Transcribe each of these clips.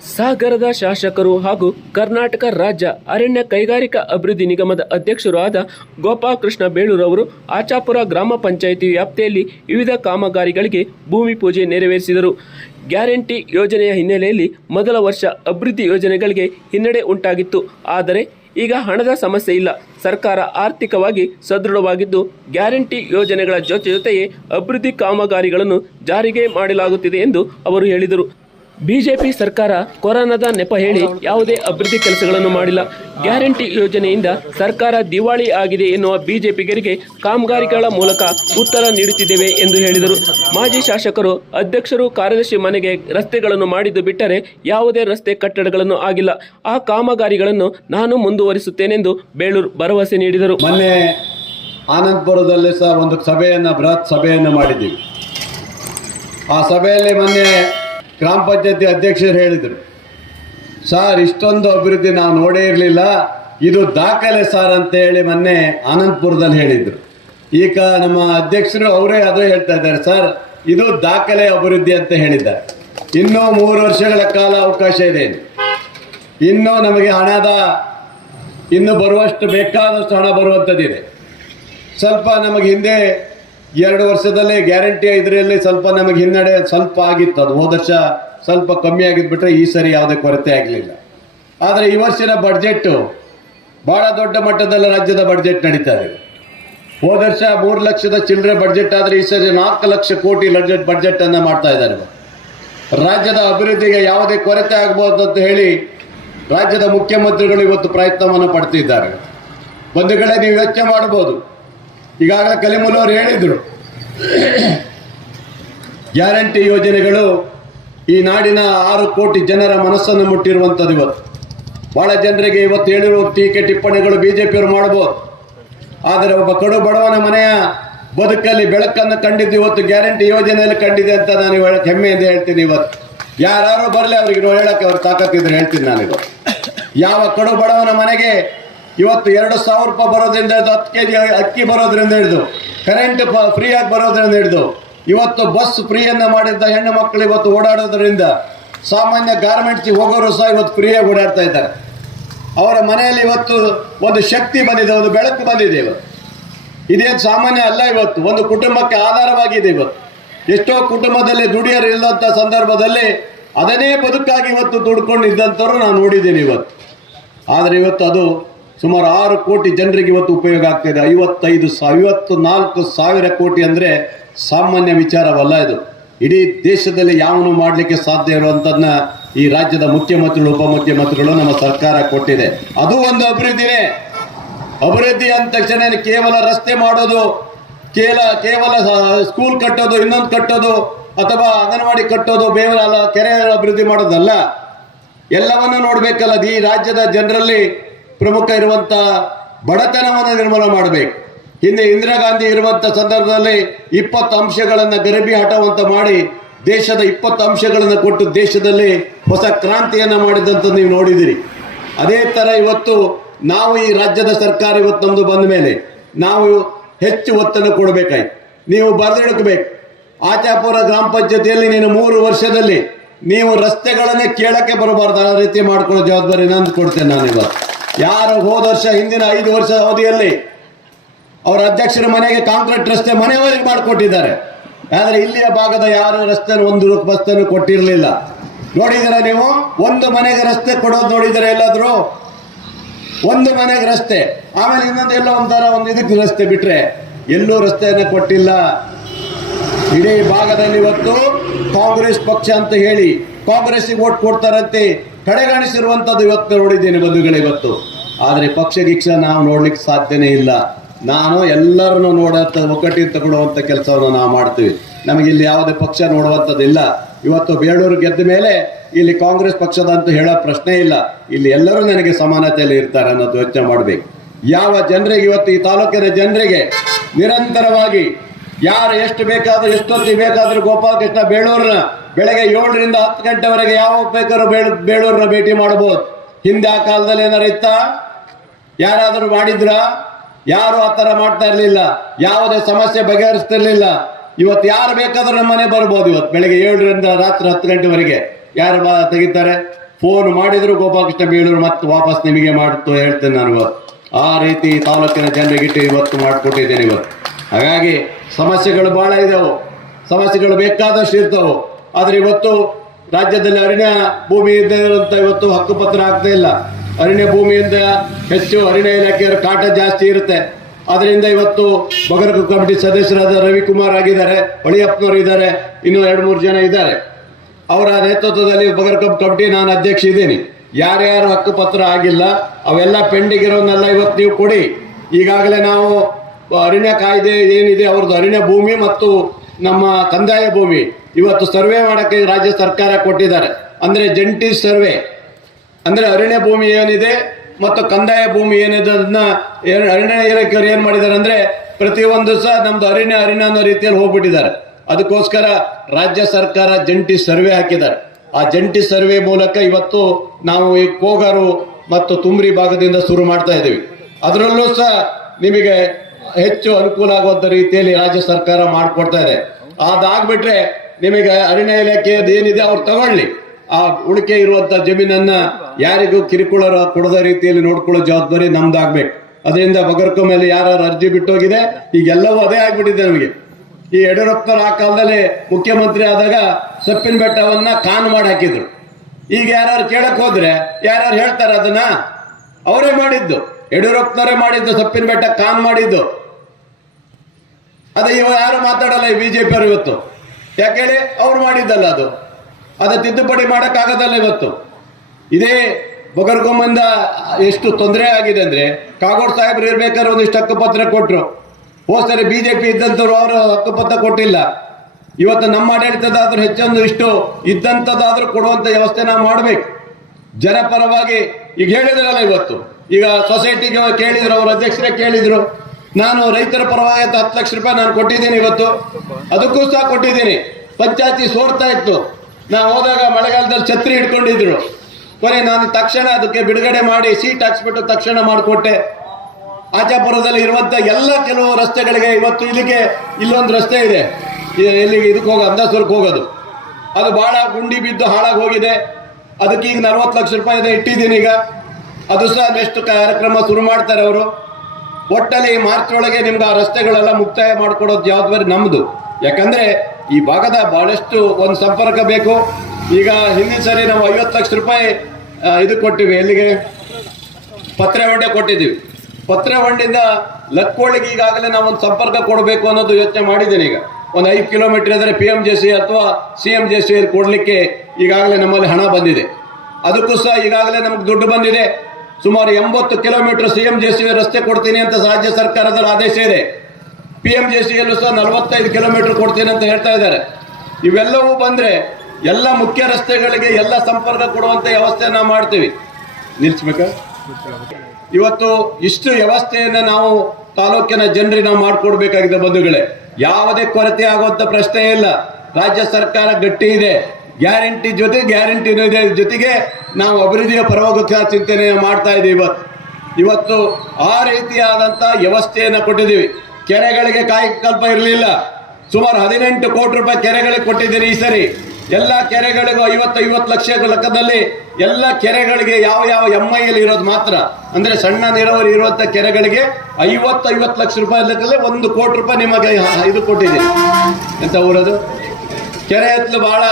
ಸಾಗರದ ಶಾಸಕರು ಹಾಗೂ ಕರ್ನಾಟಕ ರಾಜ್ಯ ಅರಣ್ಯ ಕೈಗಾರಿಕಾ ಅಭಿವೃದ್ಧಿ ನಿಗಮದ ಅಧ್ಯಕ್ಷರು ಆದ ಗೋಪಾಲಕೃಷ್ಣ ಬೇಳೂರವರು ಆಚಾಪುರ ಗ್ರಾಮ ಪಂಚಾಯಿತಿ ವ್ಯಾಪ್ತಿಯಲ್ಲಿ ವಿವಿಧ ಕಾಮಗಾರಿಗಳಿಗೆ ಭೂಮಿ ಪೂಜೆ ನೆರವೇರಿಸಿದರು. ಗ್ಯಾರಂಟಿ ಯೋಜನೆಯ ಹಿನ್ನೆಲೆಯಲ್ಲಿ ಮೊದಲ ವರ್ಷ ಅಭಿವೃದ್ಧಿ ಯೋಜನೆಗಳಿಗೆ ಹಿನ್ನಡೆ ಉಂಟಾಗಿತ್ತು. ಆದರೆ ಈಗ ಹಣದ ಸಮಸ್ಯೆ ಇಲ್ಲ. ಸರ್ಕಾರ ಆರ್ಥಿಕವಾಗಿ ಸದೃಢವಾಗಿದ್ದು ಗ್ಯಾರಂಟಿ ಯೋಜನೆಗಳ ಜೊತೆ ಜೊತೆಯೇ ಅಭಿವೃದ್ಧಿ ಕಾಮಗಾರಿಗಳನ್ನು ಜಾರಿಗೆ ಮಾಡಲಾಗುತ್ತಿದೆ ಎಂದು ಅವರು ಹೇಳಿದರು. ಬಿಜೆಪಿ ಸರ್ಕಾರ ಕೊರೋನಾದ ನೆಪ ಹೇಳಿ ಯಾವುದೇ ಅಭಿವೃದ್ಧಿ ಕೆಲಸಗಳನ್ನು ಮಾಡಿಲ್ಲ. ಗ್ಯಾರಂಟಿ ಯೋಜನೆಯಿಂದ ಸರ್ಕಾರ ದಿವಾಳಿ ಆಗಿದೆ ಎನ್ನುವ ಬಿಜೆಪಿಗರಿಗೆ ಕಾಮಗಾರಿಗಳ ಮೂಲಕ ಉತ್ತರ ನೀಡುತ್ತಿದ್ದೇವೆ ಎಂದು ಹೇಳಿದರು. ಮಾಜಿ ಶಾಸಕರು, ಅಧ್ಯಕ್ಷರು ಕಾರ್ಯದರ್ಶಿ ಮನೆಗೆ ರಸ್ತೆಗಳನ್ನು ಮಾಡಿದ್ದು ಬಿಟ್ಟರೆ ಯಾವುದೇ ರಸ್ತೆ ಕಟ್ಟಡಗಳನ್ನು ಆಗಿಲ್ಲ. ಆ ಕಾಮಗಾರಿಗಳನ್ನು ನಾನು ಮುಂದುವರಿಸುತ್ತೇನೆಂದು ಬೇಳೂರು ಭರವಸೆ ನೀಡಿದರು. ಮೊನ್ನೆ ಆನಂದಪುರದಲ್ಲಿ ಸರ್ ಒಂದು ಸಭೆಯನ್ನು, ಬೃಹತ್ ಸಭೆಯನ್ನು ಮಾಡಿದ್ದೀವಿ. ಆ ಸಭೆಯಲ್ಲಿ ಮೊನ್ನೆ ಗ್ರಾಮ ಪಂಚಾಯತಿ ಅಧ್ಯಕ್ಷರು ಹೇಳಿದರು, ಸರ್, ಇಷ್ಟೊಂದು ಅಭಿವೃದ್ಧಿ ನಾವು ನೋಡೇ ಇರಲಿಲ್ಲ. ಇದು ದಾಖಲೆ ಸರ್ ಅಂತ ಹೇಳಿ ಮೊನ್ನೆ ಆನಂದಪುರದಲ್ಲಿ ಹೇಳಿದರು. ಈಗ ನಮ್ಮ ಅಧ್ಯಕ್ಷರು ಅವರೇ ಅದು ಹೇಳ್ತಾ ಇದ್ದಾರೆ, ಸರ್, ಇದು ದಾಖಲೆ ಅಭಿವೃದ್ಧಿ ಅಂತ ಹೇಳಿದ್ದಾರೆ. ಇನ್ನೂ ಮೂರು ವರ್ಷಗಳ ಕಾಲ ಅವಕಾಶ ಇದೆ ಇನ್ನೂ ನಮಗೆ ಹಣದ, ಇನ್ನು ಬರುವಷ್ಟು ಬೇಕಾದಷ್ಟು ಹಣ ಬರುವಂಥದ್ದಿದೆ. ಸ್ವಲ್ಪ ನಮಗೆ ಹಿಂದೆ ಎರಡು ವರ್ಷದಲ್ಲಿ ಗ್ಯಾರಂಟಿ ಇದರಲ್ಲಿ ಸ್ವಲ್ಪ ನಮಗೆ ಹಿನ್ನಡೆ ಸ್ವಲ್ಪ ಆಗಿತ್ತು. ಅದು ಹೋದ ವರ್ಷ ಸ್ವಲ್ಪ ಕಮ್ಮಿ ಆಗಿದ್ಬಿಟ್ರೆ ಈ ಸರಿ ಯಾವುದೇ ಕೊರತೆ ಆಗಲಿಲ್ಲ. ಆದರೆ ಈ ವರ್ಷದ ಬಡ್ಜೆಟ್ಟು ಭಾಳ ದೊಡ್ಡ ಮಟ್ಟದಲ್ಲಿ ರಾಜ್ಯದ ಬಡ್ಜೆಟ್ ನಡೀತಾ ಇದೆ. ಹೋದ ವರ್ಷ ಮೂರು ಲಕ್ಷದ ಚಿಲ್ಲರೆ ಬಡ್ಜೆಟ್ ಆದರೆ ಈ ಸರಿ ನಾಲ್ಕು ಲಕ್ಷ ಕೋಟಿ ಬಡ್ಜೆಟ್ ಬಡ್ಜೆಟನ್ನು ಮಾಡ್ತಾ ಇದ್ದಾರೆ. ರಾಜ್ಯದ ಅಭಿವೃದ್ಧಿಗೆ ಯಾವುದೇ ಕೊರತೆ ಆಗ್ಬೋದು ಅಂತ ಹೇಳಿ ರಾಜ್ಯದ ಮುಖ್ಯಮಂತ್ರಿಗಳು ಇವತ್ತು ಪ್ರಯತ್ನವನ್ನು ಪಡ್ತಿದ್ದಾರೆ. ಬಂಧುಗಳೇ, ನೀವು ಯೋಚನೆ ಮಾಡ್ಬೋದು. ಈಗಾಗಲೇ ಕಲಿಮುಲವರು ಹೇಳಿದರು. ಗ್ಯಾರಂಟಿ ಯೋಜನೆಗಳು ಈ ನಾಡಿನ ಆರು ಕೋಟಿ ಜನರ ಮನಸ್ಸನ್ನು ಮುಟ್ಟಿರುವಂಥದ್ದು ಇವತ್ತು. ಬಹಳ ಜನರಿಗೆ ಇವತ್ತು ಹೇಳಿರುವ ಟೀಕೆ ಟಿಪ್ಪಣಿಗಳು ಬಿ ಜೆ ಪಿಯವರು ಮಾಡ್ಬೋದು. ಆದರೆ ಒಬ್ಬ ಕಡು ಬಡವನ ಮನೆಯ ಬದುಕಲ್ಲಿ ಬೆಳಕನ್ನು ಕಂಡಿದ್ದು ಇವತ್ತು ಗ್ಯಾರಂಟಿ ಯೋಜನೆಯಲ್ಲಿ ಕಂಡಿದೆ ಅಂತ ನಾನು ಹೆಮ್ಮೆ ಹೆಮ್ಮೆಯಿಂದ ಹೇಳ್ತೀನಿ ಇವತ್ತು. ಯಾರು ಬರಲಿ ಅವ್ರಿಗೆ ಹೇಳಕ್ಕೆ ಅವ್ರು ತಾಕತ್ತಿದ್ರೆ ಹೇಳ್ತೀನಿ ನಾನಿವತ್ತು ಯಾವ ಕಡು ಬಡವನ ಮನೆಗೆ ಇವತ್ತು ಎರಡು ಸಾವಿರ ರೂಪಾಯಿ ಬರೋದ್ರಿಂದ ಹಿಡಿದು ಹತ್ತು ಕೆ ಜಿ ಅಕ್ಕಿ ಬರೋದ್ರಿಂದ ಹಿಡಿದು ಕರೆಂಟ್ ಫ್ರೀಯಾಗಿ ಬರೋದ್ರಿಂದ ಹಿಡಿದು, ಇವತ್ತು ಬಸ್ ಫ್ರೀಯನ್ನು ಮಾಡಿದ್ದ ಹೆಣ್ಣು ಮಕ್ಕಳು ಇವತ್ತು ಓಡಾಡೋದ್ರಿಂದ ಸಾಮಾನ್ಯ ಗಾರ್ಮೆಂಟ್ಸಿಗೆ ಹೋಗೋರು ಸಹ ಇವತ್ತು ಫ್ರೀಯಾಗಿ ಓಡಾಡ್ತಾ ಇದ್ದಾರೆ. ಅವರ ಮನೆಯಲ್ಲಿ ಇವತ್ತು ಒಂದು ಶಕ್ತಿ ಬಂದಿದೆ, ಒಂದು ಬೆಳಕು ಬಂದಿದೆ ಇವತ್ತು. ಇದೇನು ಸಾಮಾನ್ಯ ಅಲ್ಲ ಇವತ್ತು, ಒಂದು ಕುಟುಂಬಕ್ಕೆ ಆಧಾರವಾಗಿದೆ ಇವತ್ತು. ಎಷ್ಟೋ ಕುಟುಂಬದಲ್ಲಿ ದುಡಿಯರು ಇಲ್ಲದಂಥ ಸಂದರ್ಭದಲ್ಲಿ ಅದನ್ನೇ ಬದುಕಾಗಿ ಇವತ್ತು ದುಡ್ಕೊಂಡು ನಾನು ನೋಡಿದ್ದೀನಿ ಇವತ್ತು. ಆದರೆ ಇವತ್ತು ಅದು ಸುಮಾರು ಆರು ಕೋಟಿ ಜನರಿಗೆ ಇವತ್ತು ಉಪಯೋಗ ಆಗ್ತಿದೆ ಐವತ್ತೈದು ಐವತ್ತು ನಾಲ್ಕು ಸಾವಿರ ಕೋಟಿ ಅಂದರೆ ಸಾಮಾನ್ಯ ವಿಚಾರವಲ್ಲ ಇದು. ಇಡೀ ದೇಶದಲ್ಲಿ ಯಾವನು ಮಾಡಲಿಕ್ಕೆ ಸಾಧ್ಯ ಇರುವಂಥದ್ದನ್ನ ಈ ರಾಜ್ಯದ ಮುಖ್ಯಮಂತ್ರಿಗಳು, ಉಪಮುಖ್ಯಮಂತ್ರಿಗಳು ನಮ್ಮ ಸರ್ಕಾರ ಕೊಟ್ಟಿದೆ. ಅದು ಒಂದು ಅಭಿವೃದ್ಧಿನೇ ಅಭಿವೃದ್ಧಿ ಅಂದ ತಕ್ಷಣ ಕೇವಲ ರಸ್ತೆ ಮಾಡೋದು ಕೇವಲ ಕೇವಲ ಸ್ಕೂಲ್ ಕಟ್ಟೋದು, ಇನ್ನೊಂದು ಕಟ್ಟೋದು, ಅಥವಾ ಅಂಗನವಾಡಿ ಕಟ್ಟೋದು ಅಲ್ಲ, ಕೆರೆ ಅಭಿವೃದ್ಧಿ ಮಾಡೋದಲ್ಲ. ಎಲ್ಲವನ್ನೂ ನೋಡಬೇಕಲ್ಲ, ಈ ರಾಜ್ಯದ ಜನರಲ್ಲಿ ಪ್ರಮುಖ ಇರುವಂಥ ಬಡತನವನ್ನು ನಿರ್ಮೂಲ ಮಾಡಬೇಕು. ಹಿಂದೆ ಇಂದಿರಾ ಗಾಂಧಿ ಇರುವಂಥ ಸಂದರ್ಭದಲ್ಲಿ ಇಪ್ಪತ್ತು ಅಂಶಗಳನ್ನು ಗರಿಬಿ ಹಟವಂತ ಮಾಡಿ ದೇಶದ ಇಪ್ಪತ್ತು ಅಂಶಗಳನ್ನು ಕೊಟ್ಟು ದೇಶದಲ್ಲಿ ಹೊಸ ಕ್ರಾಂತಿಯನ್ನು ಮಾಡಿದಂತ ನೀವು ನೋಡಿದಿರಿ. ಅದೇ ಥರ ಇವತ್ತು ನಾವು ಈ ರಾಜ್ಯದ ಸರ್ಕಾರ ಇವತ್ತು ನಮ್ಮದು ಬಂದ ಮೇಲೆ ನಾವು ಹೆಚ್ಚು ಒತ್ತನ್ನು ಕೊಡಬೇಕಾಯ್ತು. ನೀವು ಬರೆದಿಡಕಬೇಕು ಆಚಾಪುರ ಗ್ರಾಮ ಪಂಚಾಯತಿಯಲ್ಲಿ ನೀನು ಮೂರು ವರ್ಷದಲ್ಲಿ ನೀವು ರಸ್ತೆಗಳನ್ನೇ ಕೇಳಕ್ಕೆ ಬರಬಾರ್ದು. ಆ ರೀತಿ ಮಾಡ್ಕೊಳ್ಳೋ ಜವಾಬ್ದಾರಿ ನಾನು ಕೊಡ್ತೇನೆ ನಾನು ಇವತ್ತು ಯಾರು ಹೋದ ವರ್ಷ, ಹಿಂದಿನ ಐದು ವರ್ಷ ಅವಧಿಯಲ್ಲಿ ಅವರ ಅಧ್ಯಕ್ಷರ ಮನೆಗೆ ಕಾಂಕ್ರೀಟ್ ರಸ್ತೆ ಮನೆಯವರಿಗೆ ಮಾಡಿಕೊಟ್ಟಿದ್ದಾರೆ. ಆದರೆ ಇಲ್ಲಿಯ ಭಾಗದ ಯಾರು ರಸ್ತೆ ಒಂದು ರಸ್ತೆಯನ್ನು ಕೊಟ್ಟಿರಲಿಲ್ಲ. ನೋಡಿದಿರ ನೀವು? ಒಂದು ಮನೆಗೆ ರಸ್ತೆ ಕೊಡೋದು ನೋಡಿದಿರ ಎಲ್ಲಾದರೂ? ಒಂದು ಮನೆಗೆ ರಸ್ತೆ. ಆಮೇಲೆ ಇನ್ನೊಂದು ಎಲ್ಲ ಒಂಥರ ಒಂದು ಇದಕ್ಕೆ ರಸ್ತೆ ಬಿಟ್ಟರೆ ಎಲ್ಲೂ ರಸ್ತೆಯನ್ನು ಕೊಟ್ಟಿಲ್ಲ. ಇಡೀ ಭಾಗದಲ್ಲಿ ಇವತ್ತು ಕಾಂಗ್ರೆಸ್ ಪಕ್ಷ ಅಂತ ಹೇಳಿ ಕಾಂಗ್ರೆಸ್ಗೆ ಓಟ್ ಕೊಡ್ತಾರಂತೆ ಕಡೆಗಣಿಸಿರುವಂಥದ್ದು ಇವತ್ತು ನೋಡಿದ್ದೇನೆ ಬಂಧುಗಳೇ ಇವತ್ತು. ಆದರೆ ಪಕ್ಷ ಗಿಕ್ಷ ನಾವು ನೋಡ್ಲಿಕ್ಕೆ ಸಾಧ್ಯನೇ ಇಲ್ಲ. ನಾನು ಎಲ್ಲರನ್ನು ನೋಡ ಒಗ್ಗಟ್ಟಿಗೆ ತಗೊಳ್ಳುವಂಥ ಕೆಲಸವನ್ನು ನಾವು ಮಾಡ್ತೀವಿ. ನಮಗೆ ಇಲ್ಲಿ ಯಾವುದೇ ಪಕ್ಷ ನೋಡುವಂಥದ್ದಿಲ್ಲ ಇವತ್ತು ಬೇಳೂರು ಗೆದ್ದ ಮೇಲೆ ಇಲ್ಲಿ ಕಾಂಗ್ರೆಸ್ ಪಕ್ಷದ ಅಂತ ಹೇಳೋ ಪ್ರಶ್ನೆ ಇಲ್ಲ. ಇಲ್ಲಿ ಎಲ್ಲರೂ ನನಗೆ ಸಮಾನತೆಯಲ್ಲಿ ಇರ್ತಾರೆ ಅನ್ನೋದು ಯೋಚನೆ ಮಾಡಬೇಕು. ಯಾವ ಜನರಿಗೆ ಇವತ್ತು ಈ ತಾಲೂಕಿನ ಜನರಿಗೆ ನಿರಂತರವಾಗಿ ಯಾರು ಎಷ್ಟು ಬೇಕಾದರೂ ಎಷ್ಟೊತ್ತಿಗೆ ಬೇಕಾದರೂ ಗೋಪಾಲಕೃಷ್ಣ ಬೇಳೂರನ್ನ ಬೆಳಗ್ಗೆ ಏಳರಿಂದ ಹತ್ತು ಗಂಟೆವರೆಗೆ ಯಾವ ಬೇಕಾದ್ರೂ ಬೇಳು ಬೇಳೂರನ್ನ ಭೇಟಿ ಮಾಡಬಹುದು. ಹಿಂದೆ ಆ ಕಾಲದಲ್ಲಿ ಏನಾರು ಇತ್ತಾ? ಯಾರಾದರೂ ಮಾಡಿದ್ರ? ಯಾರು ಆ ಥರ ಮಾಡ್ತಾ ಇರಲಿಲ್ಲ. ಯಾವುದೇ ಸಮಸ್ಯೆ ಬಗೆಹರಿಸ್ತಿರ್ಲಿಲ್ಲ. ಇವತ್ತು ಯಾರು ಬೇಕಾದ್ರೂ ನಮ್ಮ ಮನೆ ಬರ್ಬೋದು ಇವತ್ತು. ಬೆಳಗ್ಗೆ ಏಳರಿಂದ ರಾತ್ರಿ ಹತ್ತು ಗಂಟೆವರೆಗೆ. ಯಾರು ಬಾ ತೆಗಿತಾರೆ? ಫೋನ್ ಮಾಡಿದ್ರು ಗೋಪಾಲಕೃಷ್ಣ ಬೀಳರು ಮತ್ತೆ ವಾಪಸ್ ನಿಮಗೆ ಮಾಡ್ತು ಹೇಳ್ತೇನೆ ನಾನು ಇವತ್ತು. ಆ ರೀತಿ ತಾಲೂಕಿನ ಜನರಿಗಿಟ್ಟು ಇವತ್ತು ಮಾಡಿಕೊಟ್ಟಿದ್ದೇನೆ ಇವತ್ತು. ಹಾಗಾಗಿ ಸಮಸ್ಯೆಗಳು ಬಹಳ ಇದಾವೆ. ಸಮಸ್ಯೆಗಳು ಬೇಕಾದಷ್ಟು ಇರ್ತಾವೆ. ಆದರೆ ಇವತ್ತು ರಾಜ್ಯದಲ್ಲಿ ಅರಣ್ಯ ಭೂಮಿ ಇದ್ದಂತ ಇವತ್ತು ಹಕ್ಕುಪತ್ರ ಆಗ್ತಾ ಇಲ್ಲ. ಅರಣ್ಯ ಭೂಮಿಯಿಂದ ಹೆಚ್ಚು ಅರಣ್ಯ ಇಲಾಖೆಯರ ಕಾಟ ಜಾಸ್ತಿ ಇರುತ್ತೆ. ಅದರಿಂದ ಇವತ್ತು ಬಗರಕ ಕಮಿಟಿ ಸದಸ್ಯರಾದ ರವಿಕುಮಾರ್ ಆಗಿದ್ದಾರೆ ಹೊಳಿಯಪ್ಪನವರು ಇದ್ದಾರೆ, ಇನ್ನೂ ಎರಡು ಮೂರು ಜನ ಇದ್ದಾರೆ. ಅವರ ನೇತೃತ್ವದಲ್ಲಿ ಬಗರ್ಕಪ್ ಕಮಿಟಿ ನಾನು ಅಧ್ಯಕ್ಷ ಇದ್ದೀನಿ. ಯಾರ್ಯಾರು ಹಕ್ಕುಪತ್ರ ಆಗಿಲ್ಲ, ಅವೆಲ್ಲ ಪೆಂಡಿಂಗ್ ಇರೋನ್ನೆಲ್ಲ ಇವತ್ತು ನೀವು ಕೊಡಿ. ಈಗಾಗಲೇ ನಾವು ಅರಣ್ಯ ಕಾಯ್ದೆ ಏನಿದೆ, ಅವ್ರದ್ದು ಅರಣ್ಯ ಭೂಮಿ ಮತ್ತು ನಮ್ಮ ಕಂದಾಯ ಭೂಮಿ. ಇವತ್ತು ಸರ್ವೆ ಮಾಡೋಕ್ಕೆ ರಾಜ್ಯ ಸರ್ಕಾರ ಕೊಟ್ಟಿದ್ದಾರೆ. ಅಂದರೆ ಜಂಟಿ ಸರ್ವೆ. ಅಂದ್ರೆ ಅರಣ್ಯ ಭೂಮಿ ಏನಿದೆ ಮತ್ತು ಕಂದಾಯ ಭೂಮಿ ಏನಿದೆ ಅದನ್ನ ಅರಣ್ಯ ಇಲಾಖೆಯವರು ಏನು ಮಾಡಿದ್ದಾರೆ ಅಂದರೆ ಪ್ರತಿಯೊಂದು ಸಹ ನಮ್ದು ಅರಣ್ಯ ಅರಣ್ಯ ಅನ್ನೋ ರೀತಿಯಲ್ಲಿ ಹೋಗ್ಬಿಟ್ಟಿದ್ದಾರೆ. ಅದಕ್ಕೋಸ್ಕರ ರಾಜ್ಯ ಸರ್ಕಾರ ಜಂಟಿ ಸರ್ವೆ ಹಾಕಿದ್ದಾರೆ. ಆ ಜಂಟಿ ಸರ್ವೆ ಮೂಲಕ ಇವತ್ತು ನಾವು ಈ ಕೋಗರು ಮತ್ತು ತುಮ್ರಿ ಭಾಗದಿಂದ ಶುರು ಮಾಡ್ತಾ ಇದ್ದೀವಿ. ಅದರಲ್ಲೂ ಸಹ ನಿಮಗೆ ಹೆಚ್ಚು ಅನುಕೂಲ ಆಗುವಂಥ ರೀತಿಯಲ್ಲಿ ರಾಜ್ಯ ಸರ್ಕಾರ ಮಾಡಿಕೊಡ್ತಾ ಇದೆ. ಅದಾಗ್ಬಿಟ್ರೆ ನಿಮಗೆ ಅರಣ್ಯ ಇಲಾಖೆಯದು ಏನಿದೆ ಅವ್ರು ತಗೊಳ್ಳಿ. ಆ ಉಳಿಕೆ ಇರುವಂತ ಜಮೀನನ್ನ ಯಾರಿಗೂ ಕಿರುಕುಳ ಕೊಡದ ರೀತಿಯಲ್ಲಿ ನೋಡ್ಕೊಳ್ಳೋ ಜವಾಬ್ದಾರಿ ನಮ್ದಾಗ್ಬೇಕು. ಅದರಿಂದ ಬಗರ್ಕೋ ಮೇಲೆ ಯಾರು ಅರ್ಜಿ ಬಿಟ್ಟೋಗಿದೆ, ಈಗೆಲ್ಲವೂ ಅದೇ ಆಗ್ಬಿಟ್ಟಿದೆ ನಮಗೆ. ಈ ಯಡಿಯೂರಪ್ಪನವ್ರು ಆ ಕಾಲದಲ್ಲಿ ಮುಖ್ಯಮಂತ್ರಿ ಆದಾಗ ಸೊಪ್ಪಿನ ಬೆಟ್ಟವನ್ನ ಕಾನ್ ಮಾಡಿ ಹಾಕಿದ್ರು. ಈಗ ಯಾರು ಕೇಳಕ್ ಹೋದ್ರೆ ಯಾರು ಹೇಳ್ತಾರೆ ಅದನ್ನ? ಅವರೇ ಮಾಡಿದ್ದು. ಯಡಿಯೂರಪ್ಪನವರೇ ಮಾಡಿದ್ದು ಸೊಪ್ಪಿನ ಬೆಟ್ಟ ಕಾನ್ ಮಾಡಿದ್ದು. ಅದೇ ಇವಾಗ ಯಾರು ಮಾತಾಡಲ್ಲ ಈ ಬಿಜೆಪಿ ಅವರು ಇವತ್ತು? ಯಾಕೆ ಹೇಳಿ? ಅವ್ರು ಮಾಡಿದ್ದಲ್ಲ ಅದು. ಅದ ತಿದ್ದುಪಡಿ ಮಾಡೋಕ್ಕಾಗೋದಲ್ಲ ಇವತ್ತು. ಇದೇ ಬೊಗರ್ಗೊಂಬಂದ ಎಷ್ಟು ತೊಂದರೆ ಆಗಿದೆ ಅಂದ್ರೆ ಕಾಗೋಡ್ ಸಾಹೇಬ್ರು ಇರ್ಬೇಕಾದ್ರೆ ಒಂದಿಷ್ಟು ಹಕ್ಕುಪತ್ರ ಕೊಟ್ರು. ಬಿ ಸರಿ ಬಿಜೆಪಿ ಇದ್ದಂಥವ್ರು ಅವರು ಹಕ್ಕುಪತ್ರ ಕೊಟ್ಟಿಲ್ಲ. ಇವತ್ತು ನಮ್ಮ ಆಡಳಿತದಾದ್ರೂ ಹೆಚ್ಚೊಂದು ಇಷ್ಟು ಇದ್ದಂಥದ್ದಾದ್ರೂ ಕೊಡುವಂತ ವ್ಯವಸ್ಥೆ ನಾವು ಮಾಡಬೇಕು. ಜನಪರವಾಗಿ ಈಗ ಹೇಳಿದ್ರಲ್ಲ ಇವತ್ತು. ಈಗ ಸೊಸೈಟಿಗೆ ಕೇಳಿದ್ರು, ಅವ್ರ ಅಧ್ಯಕ್ಷರೇ ಕೇಳಿದ್ರು. ನಾನು ರೈತರ ಪರವಾಗಿ ಹತ್ತು ಲಕ್ಷ ರೂಪಾಯಿ ನಾನು ಕೊಟ್ಟಿದ್ದೀನಿ ಇವತ್ತು. ಅದಕ್ಕೂ ಸಹ ಕೊಟ್ಟಿದ್ದೀನಿ. ಪಂಚಾಯತಿ ಸೋರ್ತಾ ಇತ್ತು. ನಾ ಹೋದಾಗ ಮಳೆಗಾಲದಲ್ಲಿ ಛತ್ರಿ ಹಿಡ್ಕೊಂಡಿದ್ರು. ಕೊನೆ ನಾನು ತಕ್ಷಣ ಅದಕ್ಕೆ ಬಿಡುಗಡೆ ಮಾಡಿ ಸೀಟ್ ಹಾಕ್ಸ್ಬಿಟ್ಟು ತಕ್ಷಣ ಮಾಡಿಕೊಟ್ಟೆ. ಆಚಾಪುರದಲ್ಲಿ ಇರುವಂತ ಎಲ್ಲ ಕೆಲವು ರಸ್ತೆಗಳಿಗೆ ಇವತ್ತು ಇಲ್ಲಿಗೆ ಇಲ್ಲೊಂದು ರಸ್ತೆ ಇದೆ. ಇದು ಎಲ್ಲಿಗೆ ಇದಕ್ಕೆ ಹೋಗೋ ಅಂದಾಸೂರ್ಗೆ ಹೋಗೋದು. ಅದು ಭಾಳ ಗುಂಡಿ ಬಿದ್ದು ಹಾಳಾಗಿ ಹೋಗಿದೆ. ಅದಕ್ಕೆ ಈಗ ನಲ್ವತ್ತು ಲಕ್ಷ ರೂಪಾಯಿ ಇಟ್ಟಿದ್ದೀನಿ ಈಗ. ಅದು ಸಹ ನೆಕ್ಸ್ಟ್ ಕಾರ್ಯಕ್ರಮ ಶುರು ಮಾಡ್ತಾರೆ ಅವರು. ಒಟ್ಟಲ್ಲಿ ಮಾರ್ಚ್ ಒಳಗೆ ನಿಮ್ಗೆ ಆ ರಸ್ತೆಗಳೆಲ್ಲ ಮುಕ್ತಾಯ ಮಾಡ್ಕೊಡೋದು ಜವಾಬ್ದಾರಿ ನಮ್ಮದು ಯಾಕಂದ್ರೆ ಈ ಭಾಗದ ಬಹಳಷ್ಟು ಒಂದು ಸಂಪರ್ಕ ಬೇಕು. ಈಗ ಹಿಂದಿನ ಸರಿ ನಾವು ಐವತ್ತು ಲಕ್ಷ ರೂಪಾಯಿ ಇದು ಕೊಟ್ಟಿವಿ. ಎಲ್ಲಿಗೆ? ಪತ್ರೆ ಹೊಂಡೆ ಕೊಟ್ಟಿದ್ದೀವಿ. ಪತ್ರೆ ಹೊಂಡಿಂದ ಲಕ್ಕೋಳಿಗೆ ಈಗಾಗಲೇ ನಾವು ಒಂದು ಸಂಪರ್ಕ ಕೊಡಬೇಕು ಅನ್ನೋದು ಯೋಚನೆ ಮಾಡಿದ್ದೇನೆ ಈಗ. ಒಂದು ಐದು ಕಿಲೋಮೀಟರ್ ಇದ್ದರೆ ಪಿ ಎಂ ಜೆ ಸಿ ಅಥವಾ ಸಿ ಎಂ ಜೆ ಸಿ ಕೊಡಲಿಕ್ಕೆ ಈಗಾಗಲೇ ನಮ್ಮಲ್ಲಿ ಹಣ ಬಂದಿದೆ. ಅದಕ್ಕೂ ಸಹ ಈಗಾಗಲೇ ನಮಗೆ ದುಡ್ಡು ಬಂದಿದೆ. ಸುಮಾರು ಎಂಬತ್ತು kilometre C M J C ರಸ್ತೆ ಕೊಡ್ತೀನಿ ಅಂತ ರಾಜ್ಯ ಸರ್ಕಾರದ ಆದೇಶ ಇದೆ. ಪಿ ಎಂ ಜೆ ಸಿಯಲ್ಲೂ ಸಹ ನಲವತ್ತೈದು ಕಿಲೋಮೀಟರ್ ಕೊಡ್ತೀನಿ ಅಂತ ಹೇಳ್ತಾ ಇದ್ದಾರೆ. ಇವೆಲ್ಲವೂ ಬಂದ್ರೆ ಎಲ್ಲ ಮುಖ್ಯ ರಸ್ತೆಗಳಿಗೆ ಎಲ್ಲ ಸಂಪರ್ಕ ಕೊಡುವಂತ ವ್ಯವಸ್ಥೆ ನಾವು ಮಾಡ್ತೀವಿ. ನಿಲ್ಸ್ಬೇಕಾ? ಇವತ್ತು ಇಷ್ಟು ವ್ಯವಸ್ಥೆಯನ್ನು ನಾವು ತಾಲೂಕಿನ ಜನರಿಗೆ ನಾವು ಮಾಡಿಕೊಡ್ಬೇಕಾಗಿದೆ ಬಂಧುಗಳೇ. ಯಾವುದೇ ಕೊರತೆ ಆಗುವಂಥ ಪ್ರಶ್ನೆ ಇಲ್ಲ. ರಾಜ್ಯ ಸರ್ಕಾರ ಗಟ್ಟಿ ಇದೆ. ಗ್ಯಾರಂಟಿ ಜೊತೆ ಗ್ಯಾರಂಟಿ ಇದೆ. ಜೊತೆಗೆ ನಾವು ಅಭಿವೃದ್ಧಿಯ ಪರವಾಗಿ ಚಿಂತನೆ ಮಾಡ್ತಾ ಇದ್ದೀವಿ ಇವತ್ತು. ಇವತ್ತು ಆ ರೀತಿಯಾದಂಥ ವ್ಯವಸ್ಥೆಯನ್ನು ಕೊಟ್ಟಿದ್ದೀವಿ. ಕೆರೆಗಳಿಗೆ ಕಾಯಕಲ್ಪ ಇರಲಿಲ್ಲ. ಸುಮಾರು ಹದಿನೆಂಟು ಕೋಟಿ ರೂಪಾಯಿ ಕೆರೆಗಳಿಗೆ ಕೊಟ್ಟಿದ್ದೀರಿ ಈ ಸರಿ. ಎಲ್ಲ ಕೆರೆಗಳಿಗೂ ಐವತ್ತು ಐವತ್ತು ಲಕ್ಷ ಲೆಕ್ಕದಲ್ಲಿ ಎಲ್ಲ ಕೆರೆಗಳಿಗೆ ಯಾವ ಯಾವ ಎಂ ಐ ಎಲ್ ಇರೋದು ಮಾತ್ರ. ಅಂದ್ರೆ ಸಣ್ಣ ನೀರಾವರಿ ಇರುವಂತ ಕೆರೆಗಳಿಗೆ ಐವತ್ತು ಐವತ್ತು ಲಕ್ಷ ರೂಪಾಯಿ ಲೆಕ್ಕದಲ್ಲಿ ಒಂದು ಕೋಟಿ ರೂಪಾಯಿ ನಿಮಗೆ ಇದು ಕೊಟ್ಟಿದೆ ಎಂತ ಊರದು? ಕೆರೆ ಎತ್ತಲು ಬಹಳ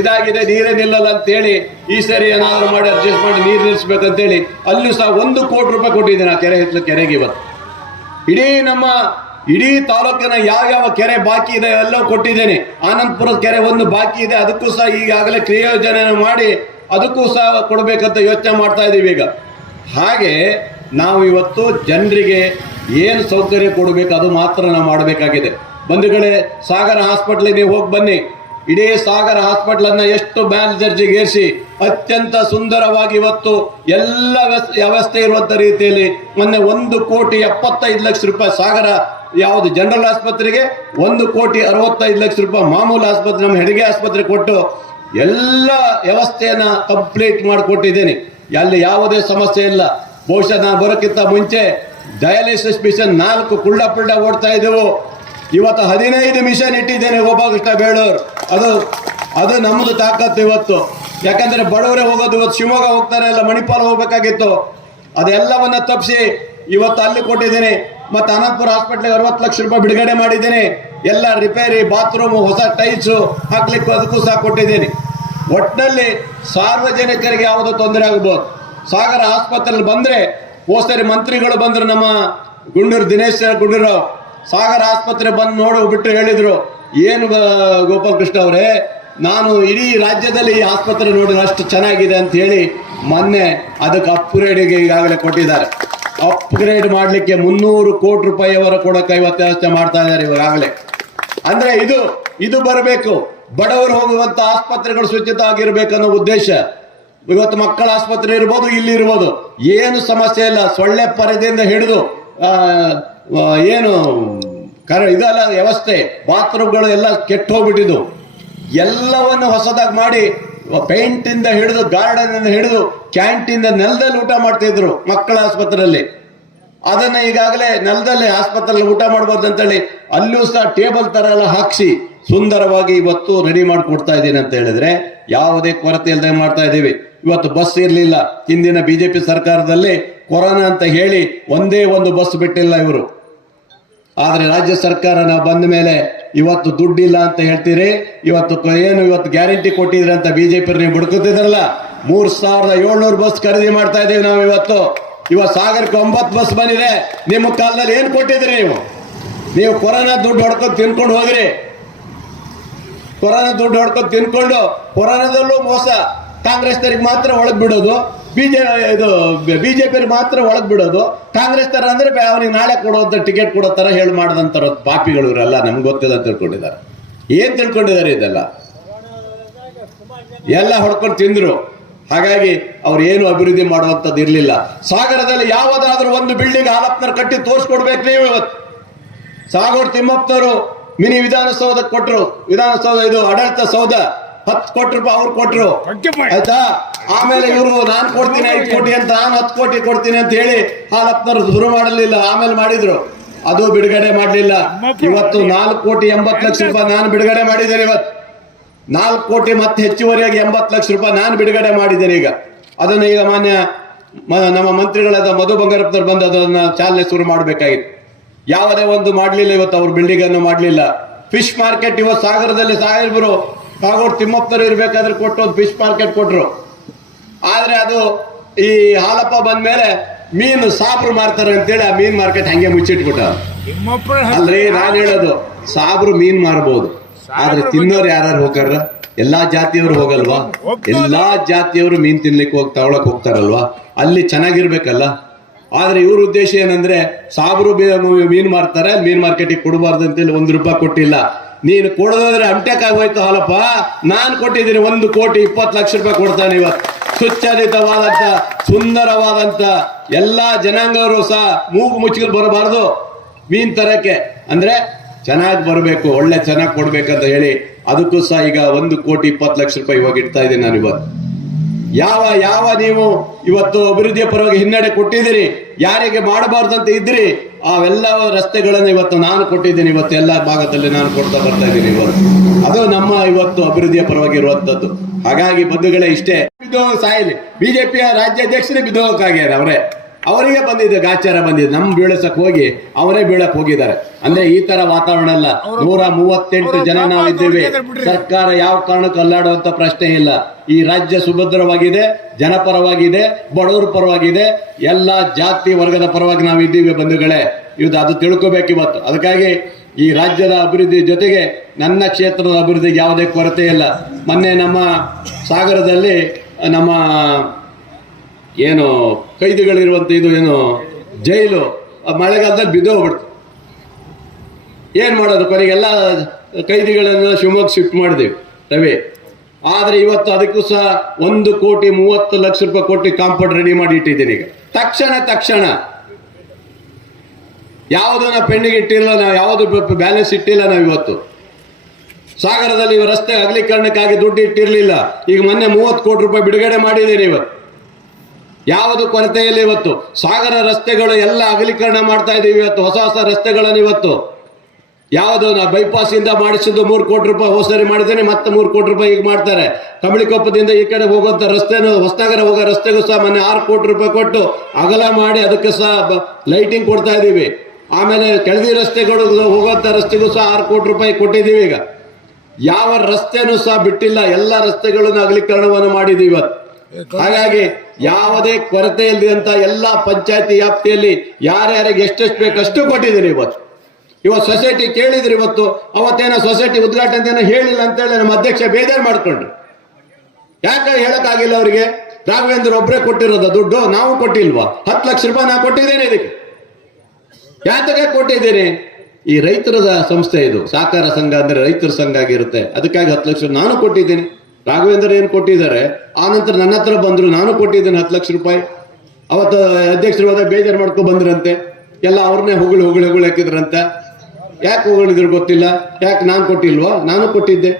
ಇದಾಗಿದೆ, ನೀರೇ ನಿಲ್ಲಲ್ಲ ಅಂತೇಳಿ ಈ ಸರಿ ಏನಾದರೂ ಮಾಡಿ ಅಡ್ಜಸ್ಟ್ ಮಾಡಿ ನೀರು ನಿಲ್ಲಿಸ್ಬೇಕಂತೇಳಿ ಅಲ್ಲೂ ಸಹ ಒಂದು ಕೋಟಿ ರೂಪಾಯಿ ಕೊಟ್ಟಿದ್ದೀನಿ ಆ ಕೆರೆ ಎತ್ತಲು ಕೆರೆಗೆ ಇವತ್ತು. ಇಡೀ ನಮ್ಮ ಇಡೀ ತಾಲೂಕಿನ ಯಾವ ಕೆರೆ ಬಾಕಿ ಇದೆ ಎಲ್ಲ ಕೊಟ್ಟಿದ್ದೇನೆ. ಆನಂದಪುರದ ಕೆರೆ ಒಂದು ಬಾಕಿ ಇದೆ, ಅದಕ್ಕೂ ಸಹ ಈಗಾಗಲೇ ಕ್ರಿಯೋಜನೆ ಮಾಡಿ ಅದಕ್ಕೂ ಸಹ ಕೊಡಬೇಕಂತ ಯೋಚನೆ ಮಾಡ್ತಾ ಇದ್ದೀವಿ ಈಗ. ಹಾಗೆ ನಾವು ಇವತ್ತು ಜನರಿಗೆ ಏನು ಸೌಕರ್ಯ ಕೊಡಬೇಕು ಅದು ಮಾತ್ರ ನಾವು ಮಾಡಬೇಕಾಗಿದೆ. ಬಂಧುಗಳೇ, ಸಾಗರ ಹಾಸ್ಪಿಟ್ಲಿಗೆ ನೀವು ಹೋಗಿ ಬನ್ನಿ. ಇಡೀ ಸಾಗರ ಹಾಸ್ಪಿಟಲ್ ಅನ್ನ ಎಷ್ಟು ಮೇಲ್ದರ್ಜೆಗೆ ಏರಿಸಿ, ಅತ್ಯಂತ ಸುಂದರವಾಗಿ ಇವತ್ತು ಎಲ್ಲ ವ್ಯವಸ್ಥೆ ಇರುವಂತ ರೀತಿಯಲ್ಲಿ ಮೊನ್ನೆ ಒಂದು ಕೋಟಿ ಎಪ್ಪತ್ತೈದು ಲಕ್ಷ ರೂಪಾಯಿ ಸಾಗರ ಯಾವುದು ಜನರಲ್ ಆಸ್ಪತ್ರೆಗೆ, ಒಂದು ಕೋಟಿ ಅರವತ್ತೈದು ಲಕ್ಷ ರೂಪಾಯಿ ಮಾಮೂಲು ಆಸ್ಪತ್ರೆ, ನಮ್ಮ ಹೆರಿಗೆ ಆಸ್ಪತ್ರೆ ಕೊಟ್ಟು ಎಲ್ಲ ವ್ಯವಸ್ಥೆಯನ್ನ ಕಂಪ್ಲೀಟ್ ಮಾಡಿಕೊಟ್ಟಿದ್ದೇನೆ. ಅಲ್ಲಿ ಯಾವುದೇ ಸಮಸ್ಯೆ ಇಲ್ಲ. ಬಹುಶಃ ನಾನು ಬರೋಕ್ಕಿಂತ ಮುಂಚೆ ಡಯಾಲಿಸಿಸ್ ಮಿಷನ್ ನಾಲ್ಕು ಕುಳ್ಳ ಪುಳ್ಳ ಓಡ್ತಾ ಇದ್ದೆವು. ಇವತ್ತು ಹದಿನೈದು ಮಿಷನ್ ಇಟ್ಟಿದ್ದೇನೆ ಗೋಪಾಲಕೃಷ್ಣ ಬೇಳೂರು. ಅದು ಅದು ನಮ್ಮದು ತಾಕತ್ತು ಇವತ್ತು. ಯಾಕಂದ್ರೆ ಬಡವರೇ ಹೋಗೋದು ಇವತ್ತು ಶಿವಮೊಗ್ಗ ಹೋಗ್ತಾರೆ ಇಲ್ಲ ಮಣಿಪಾಲ್ ಹೋಗ್ಬೇಕಾಗಿತ್ತು. ಅದೆಲ್ಲವನ್ನ ತಪ್ಪಿಸಿ ಇವತ್ತು ಅಲ್ಲಿ ಕೊಟ್ಟಿದ್ದೀನಿ. ಮತ್ತೆ ಅನಂತಪುರ ಹಾಸ್ಪಿಟ್ಲಿಗೆ ಅರವತ್ತು ಲಕ್ಷ ರೂಪಾಯಿ ಬಿಡುಗಡೆ ಮಾಡಿದ್ದೀನಿ. ಎಲ್ಲ ರಿಪೇರಿ, ಬಾತ್ರೂಮ್, ಹೊಸ ಟೈಲ್ಸು ಹಾಕ್ಲಿಕ್ಕೆ ಅದಕ್ಕೂ ಸಹ ಕೊಟ್ಟಿದ್ದೀನಿ. ಒಟ್ಟಿನಲ್ಲಿ ಸಾರ್ವಜನಿಕರಿಗೆ ಯಾವುದೋ ತೊಂದರೆ ಆಗ್ಬೋದು. ಸಾಗರ ಆಸ್ಪತ್ರೆಯಲ್ಲಿ ಬಂದರೆ ಹೋಸರಿ ಮಂತ್ರಿಗಳು ಬಂದರು ನಮ್ಮ ಗುಂಡೂರು ದಿನೇಶ್ ಗುಂಡೂರಾವ್ ಸಾಗರ ಆಸ್ಪತ್ರೆ ಬಂದು ನೋಡು ಬಿಟ್ಟು ಹೇಳಿದ್ರು. ಏನು ಗೋಪಾಲಕೃಷ್ಣ ಕೃಷ್ಣ ಅವರೇ, ನಾನು ಇಡೀ ರಾಜ್ಯದಲ್ಲಿ ಈ ಆಸ್ಪತ್ರೆ ನೋಡಿದ್ರೆ ಅಷ್ಟು ಚೆನ್ನಾಗಿದೆ ಅಂತ ಹೇಳಿ ಮೊನ್ನೆ ಅದಕ್ಕೆ ಅಪ್ಗ್ರೇಡ್ಗೆ ಈಗಾಗಲೇ ಕೊಟ್ಟಿದ್ದಾರೆ. ಅಪ್ಗ್ರೇಡ್ ಮಾಡಲಿಕ್ಕೆ ಮುನ್ನೂರು ಕೋಟಿ ರೂಪಾಯಿಯವರ ಕೊಡಕ್ಕೆ ಇವತ್ತು ವ್ಯವಸ್ಥೆ ಮಾಡ್ತಾ ಇದ್ದಾರೆ ಇವಾಗಲೇ ಅಂದ್ರೆ ಇದು ಇದು ಬರಬೇಕು. ಬಡವರು ಹೋಗುವಂತ ಆಸ್ಪತ್ರೆಗಳು ಸ್ವಚ್ಛತೆ ಆಗಿರ್ಬೇಕನ್ನೋ ಉದ್ದೇಶ. ಇವತ್ತು ಮಕ್ಕಳ ಆಸ್ಪತ್ರೆ ಇರ್ಬೋದು, ಇಲ್ಲಿ ಇರ್ಬೋದು. ಏನು ಸಮಸ್ಯೆ ಇಲ್ಲ. ಸೊಳ್ಳೆ ಪರದೆಯಿಂದ ಹಿಡಿದು ಏನು, ಕರ, ಇದೆಲ್ಲ, ವ್ಯವಸ್ಥೆ. ಬಾತ್ರೂಮ್ಗಳು ಎಲ್ಲ ಕೆಟ್ಟು ಹೋಗ್ಬಿಟ್ಟಿದ್ದು ಎಲ್ಲವನ್ನು ಹೊಸದಾಗಿ ಮಾಡಿ ಪೇಂಟ್ ಇಂದ ಹಿಡಿದು ಗಾರ್ಡನ್ ಇಂದ ಹಿಡಿದು ಕ್ಯಾಂಟೀನ್ ನೆಲದಲ್ಲಿ ಊಟ ಮಾಡ್ತಿದ್ರು ಮಕ್ಕಳ ಆಸ್ಪತ್ರೆಯಲ್ಲಿ. ಅದನ್ನ ಈಗಾಗಲೇ ನೆಲದಲ್ಲಿ ಆಸ್ಪತ್ರೆಯಲ್ಲಿ ಊಟ ಮಾಡ್ಬೋದು ಅಂತೇಳಿ, ಅಲ್ಲೂ ಸಹ ಟೇಬಲ್ ತರ ಎಲ್ಲ ಹಾಕ್ಸಿ, ಸುಂದರವಾಗಿ ಇವತ್ತು ರೆಡಿ ಮಾಡಿ ಕೊಡ್ತಾ ಇದ್ದೀನಿ ಅಂತ ಹೇಳಿದ್ರೆ, ಯಾವುದೇ ಕೊರತೆ ಇಲ್ಲದೆ ಮಾಡ್ತಾ ಇದ್ದೀವಿ. ಇವತ್ತು ಬಸ್ ಇರಲಿಲ್ಲ. ಹಿಂದಿನ ಬಿಜೆಪಿ ಸರ್ಕಾರದಲ್ಲಿ ಕೊರೋನಾ ಅಂತ ಹೇಳಿ ಒಂದೇ ಒಂದು ಬಸ್ ಬಿಟ್ಟಿಲ್ಲ ಇವರು. ಆದರೆ ರಾಜ್ಯ ಸರ್ಕಾರ ನಾವು ಬಂದ ಮೇಲೆ ಇವತ್ತು ದುಡ್ಡಿಲ್ಲ ಅಂತ ಹೇಳ್ತೀರಿ, ಇವತ್ತು ಏನು ಇವತ್ತು ಗ್ಯಾರಂಟಿ ಕೊಟ್ಟಿದ್ರೆ ಅಂತ ಬಿಜೆಪಿ ನೀವು ಹುಡುಕುತ್ತಿದ್ರಲ್ಲ ಮೂರ್ ಸಾವಿರದ ಏಳ್ನೂರು ಬಸ್ ಖರೀದಿ ಮಾಡ್ತಾ ಇದೀವಿ ನಾವು ಇವತ್ತು. ಇವತ್ತು ಸಾಗರಕ್ಕೆ ಒಂಬತ್ತು ಬಸ್ ಬಂದಿದೆ, ನಿಮ್ಮ ಕಾಲದಲ್ಲಿ ಏನು ಕೊಟ್ಟಿದ್ರಿ ನೀವು? ನೀವು ಕೊರೋನಾ ದುಡ್ಡು ಹೊಡ್ಕೊಂಡು ತಿನ್ಕೊಂಡು ಹೋಗ್ರಿ. ಕೊರೋನಾ ದುಡ್ಡು ಹೊಡ್ಕೊಂಡು ತಿನ್ಕೊಂಡು ಕೊರೋನಾದಲ್ಲೂ ಮೋಸ. ಕಾಂಗ್ರೆಸ್ನವ್ರಿಗೆ ಮಾತ್ರ ಒಳಗ್ ಬಿಡೋದು. ಬಿಜೆ, ಇದು, ಬಿಜೆಪಿ ಮಾತ್ರ ಒಳಗ್ ಬಿಡೋದು. ಕಾಂಗ್ರೆಸ್ ತರ ಅಂದ್ರೆ ಅವ್ರಿಗೆ ನಾಳೆ ಕೊಡುವಂತ ಟಿಕೆಟ್ ಕೊಡೋ ಥರ ಹೇಳಿ ಮಾಡದಂತಾರ ಪಾಪಿಗಳು ಇವರೆಲ್ಲ ನಮ್ಗೆ ಗೊತ್ತಿಲ್ಲ ಅಂತ ತಿಳ್ಕೊಂಡಿದ್ದಾರೆ. ಏನ್ ತಿಳ್ಕೊಂಡಿದ್ದಾರೆ ಇದೆಲ್ಲ? ಎಲ್ಲ ಹೊಡ್ಕೊಂಡು ತಿಂದ್ರು. ಹಾಗಾಗಿ ಅವ್ರು ಏನು ಅಭಿವೃದ್ಧಿ ಮಾಡುವಂಥದ್ದು ಇರಲಿಲ್ಲ. ಸಾಗರದಲ್ಲಿ ಯಾವುದಾದ್ರೂ ಒಂದು ಬಿಲ್ಡಿಂಗ್ ಹಾಲಪ್ನರ್ ಕಟ್ಟಿ ತೋರಿಸ್ಕೊಡ್ಬೇಕು ನೀವು ಇವತ್ತು. ಸಾಗರ್ ತಿಮ್ಮಪ್ಪನವರು ಮಿನಿ ವಿಧಾನಸೌಧ ಕೊಟ್ಟರು ವಿಧಾನಸೌಧ ಇದು ಆಡಳಿತ ಸೌಧ. ಹತ್ತು ಕೋಟಿ ರೂಪಾಯಿ ಅವ್ರು ಕೊಟ್ರು. ಆಯ್ತಾ? ಆಮೇಲೆ ಇವರು ನಾನ್ ಕೊಡ್ತೀನಿ ಐದು ಕೋಟಿ ಅಂತ ನಾನು ಹತ್ತು ಕೋಟಿ ಕೊಡ್ತೀನಿ ಅಂತ ಹೇಳಿ ಹಾಲಪ್ಪನವರು ಶುರು ಮಾಡಲಿಲ್ಲ. ಆಮೇಲೆ ಮಾಡಿದ್ರು. ಅದು ಬಿಡುಗಡೆ ಮಾಡಲಿಲ್ಲ. ಇವತ್ತು ನಾಲ್ಕು ಕೋಟಿ ಎಂಬತ್ತು ಲಕ್ಷ ರೂಪಾಯಿ ನಾನು ಬಿಡುಗಡೆ ಮಾಡಿದ್ದೇನೆ ಇವತ್ತು. ನಾಲ್ಕು ಕೋಟಿ ಮತ್ತೆ ಹೆಚ್ಚುವರಿಯಾಗಿ ಎಂಬತ್ತು ಲಕ್ಷ ರೂಪಾಯಿ ನಾನು ಬಿಡುಗಡೆ ಮಾಡಿದ್ದೇನೆ ಈಗ. ಅದನ್ನು ಈಗ ಮಾನ್ಯ ನಮ್ಮ ಮಂತ್ರಿಗಳಾದ ಮಧು ಬಂಗಾರಪ್ಪನವ್ರು ಬಂದು ಅದನ್ನ ಚಾಲನೆ ಶುರು ಮಾಡಬೇಕಾಗಿತ್ತು. ಯಾವುದೇ ಒಂದು ಮಾಡಲಿಲ್ಲ ಇವತ್ತು ಅವ್ರ ಬಿಲ್ಡಿಂಗ್ ಅನ್ನು ಮಾಡಲಿಲ್ಲ. ಫಿಶ್ ಮಾರ್ಕೆಟ್ ಇವತ್ತು ಸಾಗರದಲ್ಲಿ ಸಾಹೇಬರು ಕಾಗೋಡು ತಿಮ್ಮಪ್ಪರು ಇರ್ಬೇಕಾದ್ರೆ ಕೊಟ್ಟು ಬಿಸ್ ಫಿಶ್ ಮಾರ್ಕೆಟ್ ಕೊಟ್ರು. ಆದ್ರೆ ಅದು ಈ ಹಾಲಪ್ಪ ಬಂದ್ಮೇಲೆ ಮೀನು ಸಾಬ್ರು ಮಾರ್ತಾರೆ ಅಂತೇಳಿ ಆ ಮೀನ್ ಮಾರ್ಕೆಟ್ ಹಂಗೆ ಮುಚ್ಚಿಟ್ಬಿಟ್ಟ. ಅಲ್ರಿ ನಾನ್ ಹೇಳೋದು ಸಾಬ್ರು ಮೀನ್ ಮಾರ್ಬೋದು. ಆದ್ರೆ ತಿನ್ನೋರು ಯಾರು ಹೋಗಾರ ಎಲ್ಲಾ ಜಾತಿಯವರು ಹೋಗಲ್ವಾ? ಎಲ್ಲಾ ಜಾತಿಯವರು ಮೀನ್ ತಿನ್ಲಿಕ್ಕೆ ಹೋಗಿ ತಗೊಳಕ್ ಹೋಗ್ತಾರಲ್ವಾ? ಅಲ್ಲಿ ಚೆನ್ನಾಗಿರ್ಬೇಕಲ್ಲ? ಆದ್ರೆ ಇವ್ರ ಉದ್ದೇಶ ಏನಂದ್ರೆ ಸಾಬ್ರು ಮೀನ್ ಮಾರ್ತಾರೆ ಮೀನ್ ಮಾರ್ಕೆಟಿಗೆ ಕೊಡಬಾರ್ದು ಅಂತೇಳಿ ಒಂದ್ ರೂಪಾಯಿ ಕೊಟ್ಟಿಲ್ಲ. ನೀನು ಕೊಡೋದಾದ್ರೆ ಅಂಟೆಕ್ ಆಗೋಯ್ತು ಹಾಲಪ್ಪ. ನಾನು ಕೊಟ್ಟಿದ್ದೀನಿ ಒಂದು ಕೋಟಿ ಇಪ್ಪತ್ತು ಲಕ್ಷ ರೂಪಾಯಿ ಕೊಡ್ತಾನೆ ಇವತ್ತು. ಸುಚ್ಚರಿತವಾದಂತ, ಸುಂದರವಾದಂತ ಎಲ್ಲಾ ಜನಾಂಗವರು ಸಹ ಮೂಗು ಮುಚ್ಚಿಗಳು ಬರಬಾರ್ದು. ಮೀನ್ ತರಕ್ಕೆ. ಅಂದ್ರೆ ಚೆನ್ನಾಗಿ ಬರಬೇಕು, ಒಳ್ಳೆ ಚೆನ್ನಾಗಿ ಕೊಡ್ಬೇಕಂತ ಹೇಳಿ ಅದಕ್ಕೂ ಸಹ ಈಗ ಒಂದು ಕೋಟಿ ಇಪ್ಪತ್ತು ಲಕ್ಷ ರೂಪಾಯಿ ಇವಾಗ ಇಡ್ತಾ ಇದ್ದೀನಿ ನಾನು ಇವತ್ತು. ಯಾವ ಯಾವ ನೀವು ಇವತ್ತು ಅಭಿವೃದ್ಧಿಯ ಪರವಾಗಿ ಹಿನ್ನಡೆ ಕೊಟ್ಟಿದ್ದೀರಿ? ಯಾರಿಗೆ ಮಾಡಬಾರ್ದಂತ ಇದ್ರಿ, ಅವೆಲ್ಲ ರಸ್ತೆಗಳನ್ನು ಇವತ್ತು ನಾನು ಕೊಟ್ಟಿದ್ದೀನಿ, ಇವತ್ತು ಎಲ್ಲ ಭಾಗದಲ್ಲಿ ನಾನು ಕೊಡ್ತಾ ಬರ್ತಾ ಇದ್ದೀನಿ ಇವತ್ತು ಅದು ನಮ್ಮ ಇವತ್ತು ಅಭಿವೃದ್ಧಿಯ ಪರವಾಗಿ ಇರುವಂತದ್ದು. ಹಾಗಾಗಿ ಬಂಧುಗಳೇ ಇಷ್ಟೇ. ಬಿದ್ದೋಗ ಸಾಯಲಿ. ಬಿಜೆಪಿಯ ರಾಜ್ಯಾಧ್ಯಕ್ಷರೇ ಬಿದ್ದೋಗಕ್ಕಾಗ್ಯಾರ ಅವರೇ? ಅವರಿಗೆ ಬಂದಿದೆ ಗಾಚಾರ ಬಂದಿದೆ ನಮ್ ಬೀಳಸಕ್ ಹೋಗಿ ಅವರೇ ಬೀಳಕ್ ಹೋಗಿದ್ದಾರೆ. ಅಂದ್ರೆ ಈ ತರ ವಾತಾವರಣ ಅಲ್ಲ. ನೂರ ಮೂವತ್ತೆಂಟು ಜನ ನಾವಿದ್ದೇವೆ. ಸರ್ಕಾರ ಯಾವ ಕಾರಣಕ್ಕೂ ಅಲ್ಲಾಡುವಂತ ಪ್ರಶ್ನೆ ಇಲ್ಲ. ಈ ರಾಜ್ಯ ಸುಭದ್ರವಾಗಿದೆ ಜನಪರವಾಗಿದೆ ಬಡವರ ಪರವಾಗಿದೆ ಎಲ್ಲ ಜಾತಿ ವರ್ಗದ ಪರವಾಗಿ ನಾವು ಇದ್ದೀವಿ ಬಂಧುಗಳೇ. ಇದು ಅದು ತಿಳ್ಕೊಬೇಕು ಇವತ್ತು. ಅದಕ್ಕಾಗಿ ಈ ರಾಜ್ಯದ ಅಭಿವೃದ್ಧಿ ಜೊತೆಗೆ ನನ್ನ ಕ್ಷೇತ್ರದ ಅಭಿವೃದ್ಧಿಗೆ ಯಾವುದೇ ಕೊರತೆ ಇಲ್ಲ. ಮೊನ್ನೆ ನಮ್ಮ ಸಾಗರದಲ್ಲಿ ನಮ್ಮ ಏನು ಕೈದಿಗಳಿರುವಂಥ ಇದು ಏನು ಜೈಲು, ಆ ಮಳೆಗಾಲದಲ್ಲಿ ಬಿದ್ದೋಗ್ಬಿಡ್ತು ಏನ್ ಮಾಡೋದು? ಕೊನೆಗೆಲ್ಲ ಕೈದಿಗಳನ್ನು ಶಿವಮೊಗ್ಗ ಶಿಫ್ಟ್ ಮಾಡಿದೆವು, ರವಿ. ಆದರೆ ಇವತ್ತು ಅದಕ್ಕೂ ಸಹ ಒಂದು ಕೋಟಿ ಮೂವತ್ತು ಲಕ್ಷ ರೂಪಾಯಿ ಕೋಟಿ ಕಾಂಪೌಂಡ್ ರೆಡಿ ಮಾಡಿ ಇಟ್ಟಿದ್ದೀನಿ ಈಗ. ತಕ್ಷಣ ತಕ್ಷಣ. ಯಾವುದು ನಾವು ಪೆಂಡಿಂಗ್ ಇಟ್ಟಿಲ್ಲ ನಾವು ಯಾವುದು ಬ್ಯಾಲೆನ್ಸ್ ಇಟ್ಟಿಲ್ಲ ನಾವು ಇವತ್ತು. ಸಾಗರದಲ್ಲಿ ರಸ್ತೆ ಅಗಲೀಕರಣಕ್ಕಾಗಿ ದುಡ್ಡು ಇಟ್ಟಿರಲಿಲ್ಲ. ಈಗ ಮೊನ್ನೆ ಮೂವತ್ತು ಕೋಟಿ ರೂಪಾಯಿ ಬಿಡುಗಡೆ ಮಾಡಿದ್ದೀನಿ ಇವತ್ತು. ಯಾವುದು ಕೊರತೆ ಇಲ್ಲ ಇವತ್ತು? ಸಾಗರ ರಸ್ತೆಗಳು ಎಲ್ಲ ಅಗಲೀಕರಣ ಮಾಡ್ತಾ ಇದೀವಿ ಇವತ್ತು ಹೊಸ ಹೊಸ ರಸ್ತೆಗಳನ್ನು ಇವತ್ತು. ಯಾವುದು? ನಾ ಬೈಪಾಸ್ ಇಂದ ಮಾಡಿಸಿದ್ದು ಮೂರು ಕೋಟಿ ರೂಪಾಯಿ ಹೋಸರಿ ಮಾಡಿದ್ದೇನೆ ಮತ್ತೆ ಮೂರು ಕೋಟಿ ರೂಪಾಯಿ ಈಗ ಮಾಡ್ತಾರೆ. ಕಮಳಿಕೊಪ್ಪದಿಂದ ಈ ಕಡೆ ಹೋಗುವಂತ ರಸ್ತೆನು ಹೊಸನಗರ ಹೋಗೋ ರಸ್ತೆಗೂ ಸಹ ಮೊನ್ನೆ ಆರು ಕೋಟಿ ರೂಪಾಯಿ ಕೊಟ್ಟು ಅಗಲ ಮಾಡಿ ಅದಕ್ಕೆ ಸಹ ಲೈಟಿಂಗ್ ಕೊಡ್ತಾ ಇದೀವಿ ಆಮೇಲೆ ಕೆಳದಿ ರಸ್ತೆಗಳು ಹೋಗುವಂತ ರಸ್ತೆಗೂ ಸಹ ಆರು ಕೋಟಿ ರೂಪಾಯಿ ಕೊಟ್ಟಿದ್ದೀವಿ ಈಗ. ಯಾವ ರಸ್ತೆನೂ ಸಹ ಬಿಟ್ಟಿಲ್ಲ ಎಲ್ಲ ರಸ್ತೆಗಳನ್ನು ಅಗಲೀಕರಣವನ್ನು ಮಾಡಿದೀವಿ ಇವತ್ತು. ಹಾಗಾಗಿ ಯಾವುದೇ ಕೊರತೆ ಇಲ್ಲದಂತ ಎಲ್ಲ ಪಂಚಾಯತಿ ವ್ಯಾಪ್ತಿಯಲ್ಲಿ ಯಾರ್ಯಾರಿಗೆ ಎಷ್ಟೆಷ್ಟು ಬೇಕು ಅಷ್ಟು ಕೊಟ್ಟಿದ್ದೀರಿ ಇವತ್ತು. ಇವತ್ತು ಸೊಸೈಟಿ ಕೇಳಿದ್ರು ಇವತ್ತು, ಅವತ್ತೇನೋ ಸೊಸೈಟಿ ಉದ್ಘಾಟನೆ ಹೇಳಿಲ್ಲ ಅಂತೇಳಿ ನಮ್ಮ ಅಧ್ಯಕ್ಷ ಬೇಜಾರು ಮಾಡ್ಕೊಂಡ್ರು. ಯಾಕೆ ಹೇಳಕ್ಕಾಗಿಲ್ಲ ಅವರಿಗೆ, ರಾಘವೇಂದ್ರ ಒಬ್ಬರೇ ಕೊಟ್ಟಿರೋದ ದುಡ್ಡು, ನಾವು ಕೊಟ್ಟಿಲ್ವಾ? ಹತ್ತು ಲಕ್ಷ ರೂಪಾಯಿ ನಾವು ಕೊಟ್ಟಿದ್ದೇನೆ ಇದಕ್ಕೆ. ಯಾತಕ್ಕೆ ಕೊಟ್ಟಿದ್ದೀನಿ? ಈ ರೈತರದ ಸಂಸ್ಥೆ ಇದು, ಸಹಕಾರ ಸಂಘ ಅಂದ್ರೆ ರೈತರ ಸಂಘ ಆಗಿರುತ್ತೆ. ಅದಕ್ಕಾಗಿ ಹತ್ತು ಲಕ್ಷ ನಾನು ಕೊಟ್ಟಿದ್ದೀನಿ. ರಾಘವೇಂದ್ರ ಏನು ಕೊಟ್ಟಿದ್ದಾರೆ? ಆ ನಂತರ ನನ್ನ ಹತ್ರ ಬಂದರು, ನಾನು ಕೊಟ್ಟಿದ್ದೇನೆ ಹತ್ತು ಲಕ್ಷ ರೂಪಾಯಿ. ಅವತ್ತು ಅಧ್ಯಕ್ಷರು ಹೋದ ಬೇಜಾರು ಮಾಡ್ಕೊ ಬಂದ್ರಂತೆ. ಎಲ್ಲ ಅವ್ರನ್ನೇ ಹೊಗಳು ಹೊಗಳು ಹೊಗಳು ಹಾಕಿದ್ರಂತೆ. ಯಾಕೆ ಹೊಗಳಿದ್ರು ಗೊತ್ತಿಲ್ಲ. ಯಾಕೆ ನಾನು ಕೊಟ್ಟಿಲ್ವೋ? ನಾನು ಕೊಟ್ಟಿದ್ದೆ.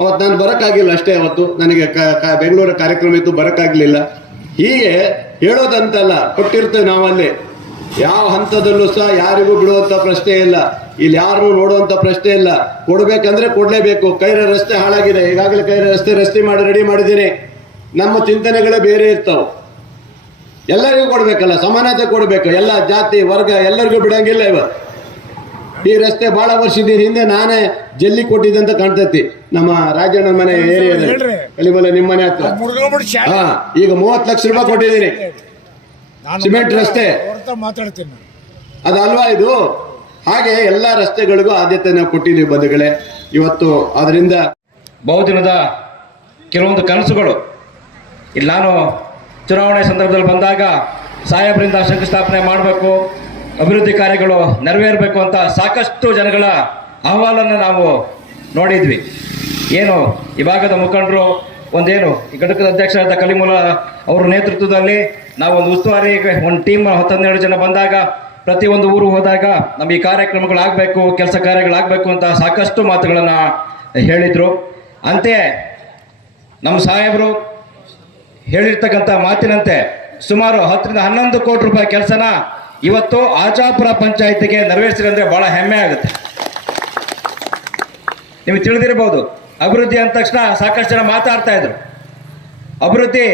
ಅವತ್ತು ನಾನು ಬರೋಕ್ಕಾಗಿಲ್ಲ ಅಷ್ಟೇ ಅವತ್ತು. ನನಗೆ ಬೆಂಗಳೂರ ಕಾರ್ಯಕ್ರಮ ಇತ್ತು, ಬರೋಕ್ಕಾಗಲಿಲ್ಲ. ಹೀಗೆ ಹೇಳೋದಂತಲ್ಲ, ಕೊಟ್ಟಿರ್ತೇವೆ ನಾವಲ್ಲಿ. ಯಾವ ಹಂತದಲ್ಲೂ ಸಹ ಯಾರಿಗೂ ಬಿಡುವಂತ ಪ್ರಶ್ನೆ ಇಲ್ಲ. ಇಲ್ಲಿ ಯಾರು ನೋಡುವಂತ ಪ್ರಶ್ನೆ ಇಲ್ಲ. ಕೊಡ್ಬೇಕಂದ್ರೆ ಕೊಡ್ಲೇಬೇಕು. ಕೈರ ರಸ್ತೆ ಹಾಳಾಗಿದೆ. ಈಗಾಗಲೇ ಕೈರ ರಸ್ತೆ ರಸ್ತೆ ಮಾಡಿ ರೆಡಿ ಮಾಡಿದ್ದೀನಿ. ನಮ್ಮ ಚಿಂತನೆಗಳೇ ಬೇರೆ ಇರ್ತಾವ. ಎಲ್ಲರಿಗೂ ಕೊಡಬೇಕಲ್ಲ. ಸಮಾನತೆ ಕೊಡ್ಬೇಕು. ಎಲ್ಲ ಜಾತಿ ವರ್ಗ ಎಲ್ಲರಿಗೂ ಬಿಡಂಗಿಲ್ಲ ಇವ. ಈ ರಸ್ತೆ ಬಹಳ ವರ್ಷದ ಹಿಂದೆ ನಾನೇ ಜಲ್ಲಿ ಕೊಟ್ಟಿದ್ದಂತ ಅಂತ ಕಾಣ್ತೈತಿ. ನಮ್ಮ ರಾಜಣ್ಣ ಮನೆ ಏರಿಯಾದಲ್ಲಿ. ನಿಮ್ಮ ಮನೆ ಹತ್ರ. ಹಾ ಈಗ ಮೂವತ್ತು ಲಕ್ಷ ರೂಪಾಯಿ ಕೊಟ್ಟಿದ್ದೀನಿ. ಸಿಮೆಂಟ್ ರಸ್ತೆ. ಮಾತಾಡ್ತೀನಿ. ಅದಲ್ವಾ ಇದು ಹಾಗೆ ಎಲ್ಲ ರಸ್ತೆಗಳಿಗೂ ಆದ್ಯತೆ ನಾವು ಕೊಟ್ಟಿದ್ದೀವಿ ಬಂಧುಗಳೇ ಇವತ್ತು ಅದರಿಂದ ಬಹುದಿನದ ಕೆಲವೊಂದು ಕನಸುಗಳು ಇಲ್ಲಿ ನಾನು ಚುನಾವಣೆ ಸಂದರ್ಭದಲ್ಲಿ ಬಂದಾಗ ಸಾಹೇಬರಿಂದ ಶಂಕುಸ್ಥಾಪನೆ ಮಾಡಬೇಕು ಅಭಿವೃದ್ಧಿ ಕಾರ್ಯಗಳು ನೆರವೇರಬೇಕು ಅಂತ ಸಾಕಷ್ಟು ಜನಗಳ ಅಹವಾಲನ್ನು ನಾವು ನೋಡಿದ್ವಿ ಏನು ಈ ಭಾಗದ ಮುಖಂಡರು ಒಂದೇನು, ಈ ಘಟಕದ ಅಧ್ಯಕ್ಷರಾದ ಕಲಿಮೂಲ ಅವರ ನೇತೃತ್ವದಲ್ಲಿ ನಾವು ಒಂದು ಉಸ್ತುವಾರಿ, ಒಂದು ಟೀಮ್ ಹತ್ತನ್ನೆರಡು ಜನ ಬಂದಾಗ, ಪ್ರತಿಯೊಂದು ಊರು ಹೋದಾಗ ನಮ್ಮ ಈ ಕಾರ್ಯಕ್ರಮಗಳಾಗಬೇಕು ಕೆಲಸ ಕಾರ್ಯಗಳಾಗಬೇಕು ಅಂತ ಸಾಕಷ್ಟು ಮಾತುಗಳನ್ನು ಹೇಳಿದರು. ಅಂತೆ ನಮ್ಮ ಸಾಹೇಬರು ಹೇಳಿರ್ತಕ್ಕಂಥ ಮಾತಿನಂತೆ ಸುಮಾರು ಹತ್ತರಿಂದ ಹನ್ನೊಂದು ಕೋಟಿ ರೂಪಾಯಿ ಕೆಲಸನ ಇವತ್ತು ಆಚಾಪುರ ಪಂಚಾಯತಿಗೆ ನೆರವೇರಿಸಿದ್ರೆ ಭಾಳ ಹೆಮ್ಮೆ ಆಗುತ್ತೆ. ನೀವು ತಿಳಿದಿರಬಹುದು ಅಭಿವೃದ್ಧಿ ಅಂದ ತಕ್ಷಣ ಸಾಕಷ್ಟು ಜನ ಮಾತಾಡ್ತಾ ಇದ್ರು. ಅಭಿವೃದ್ಧಿ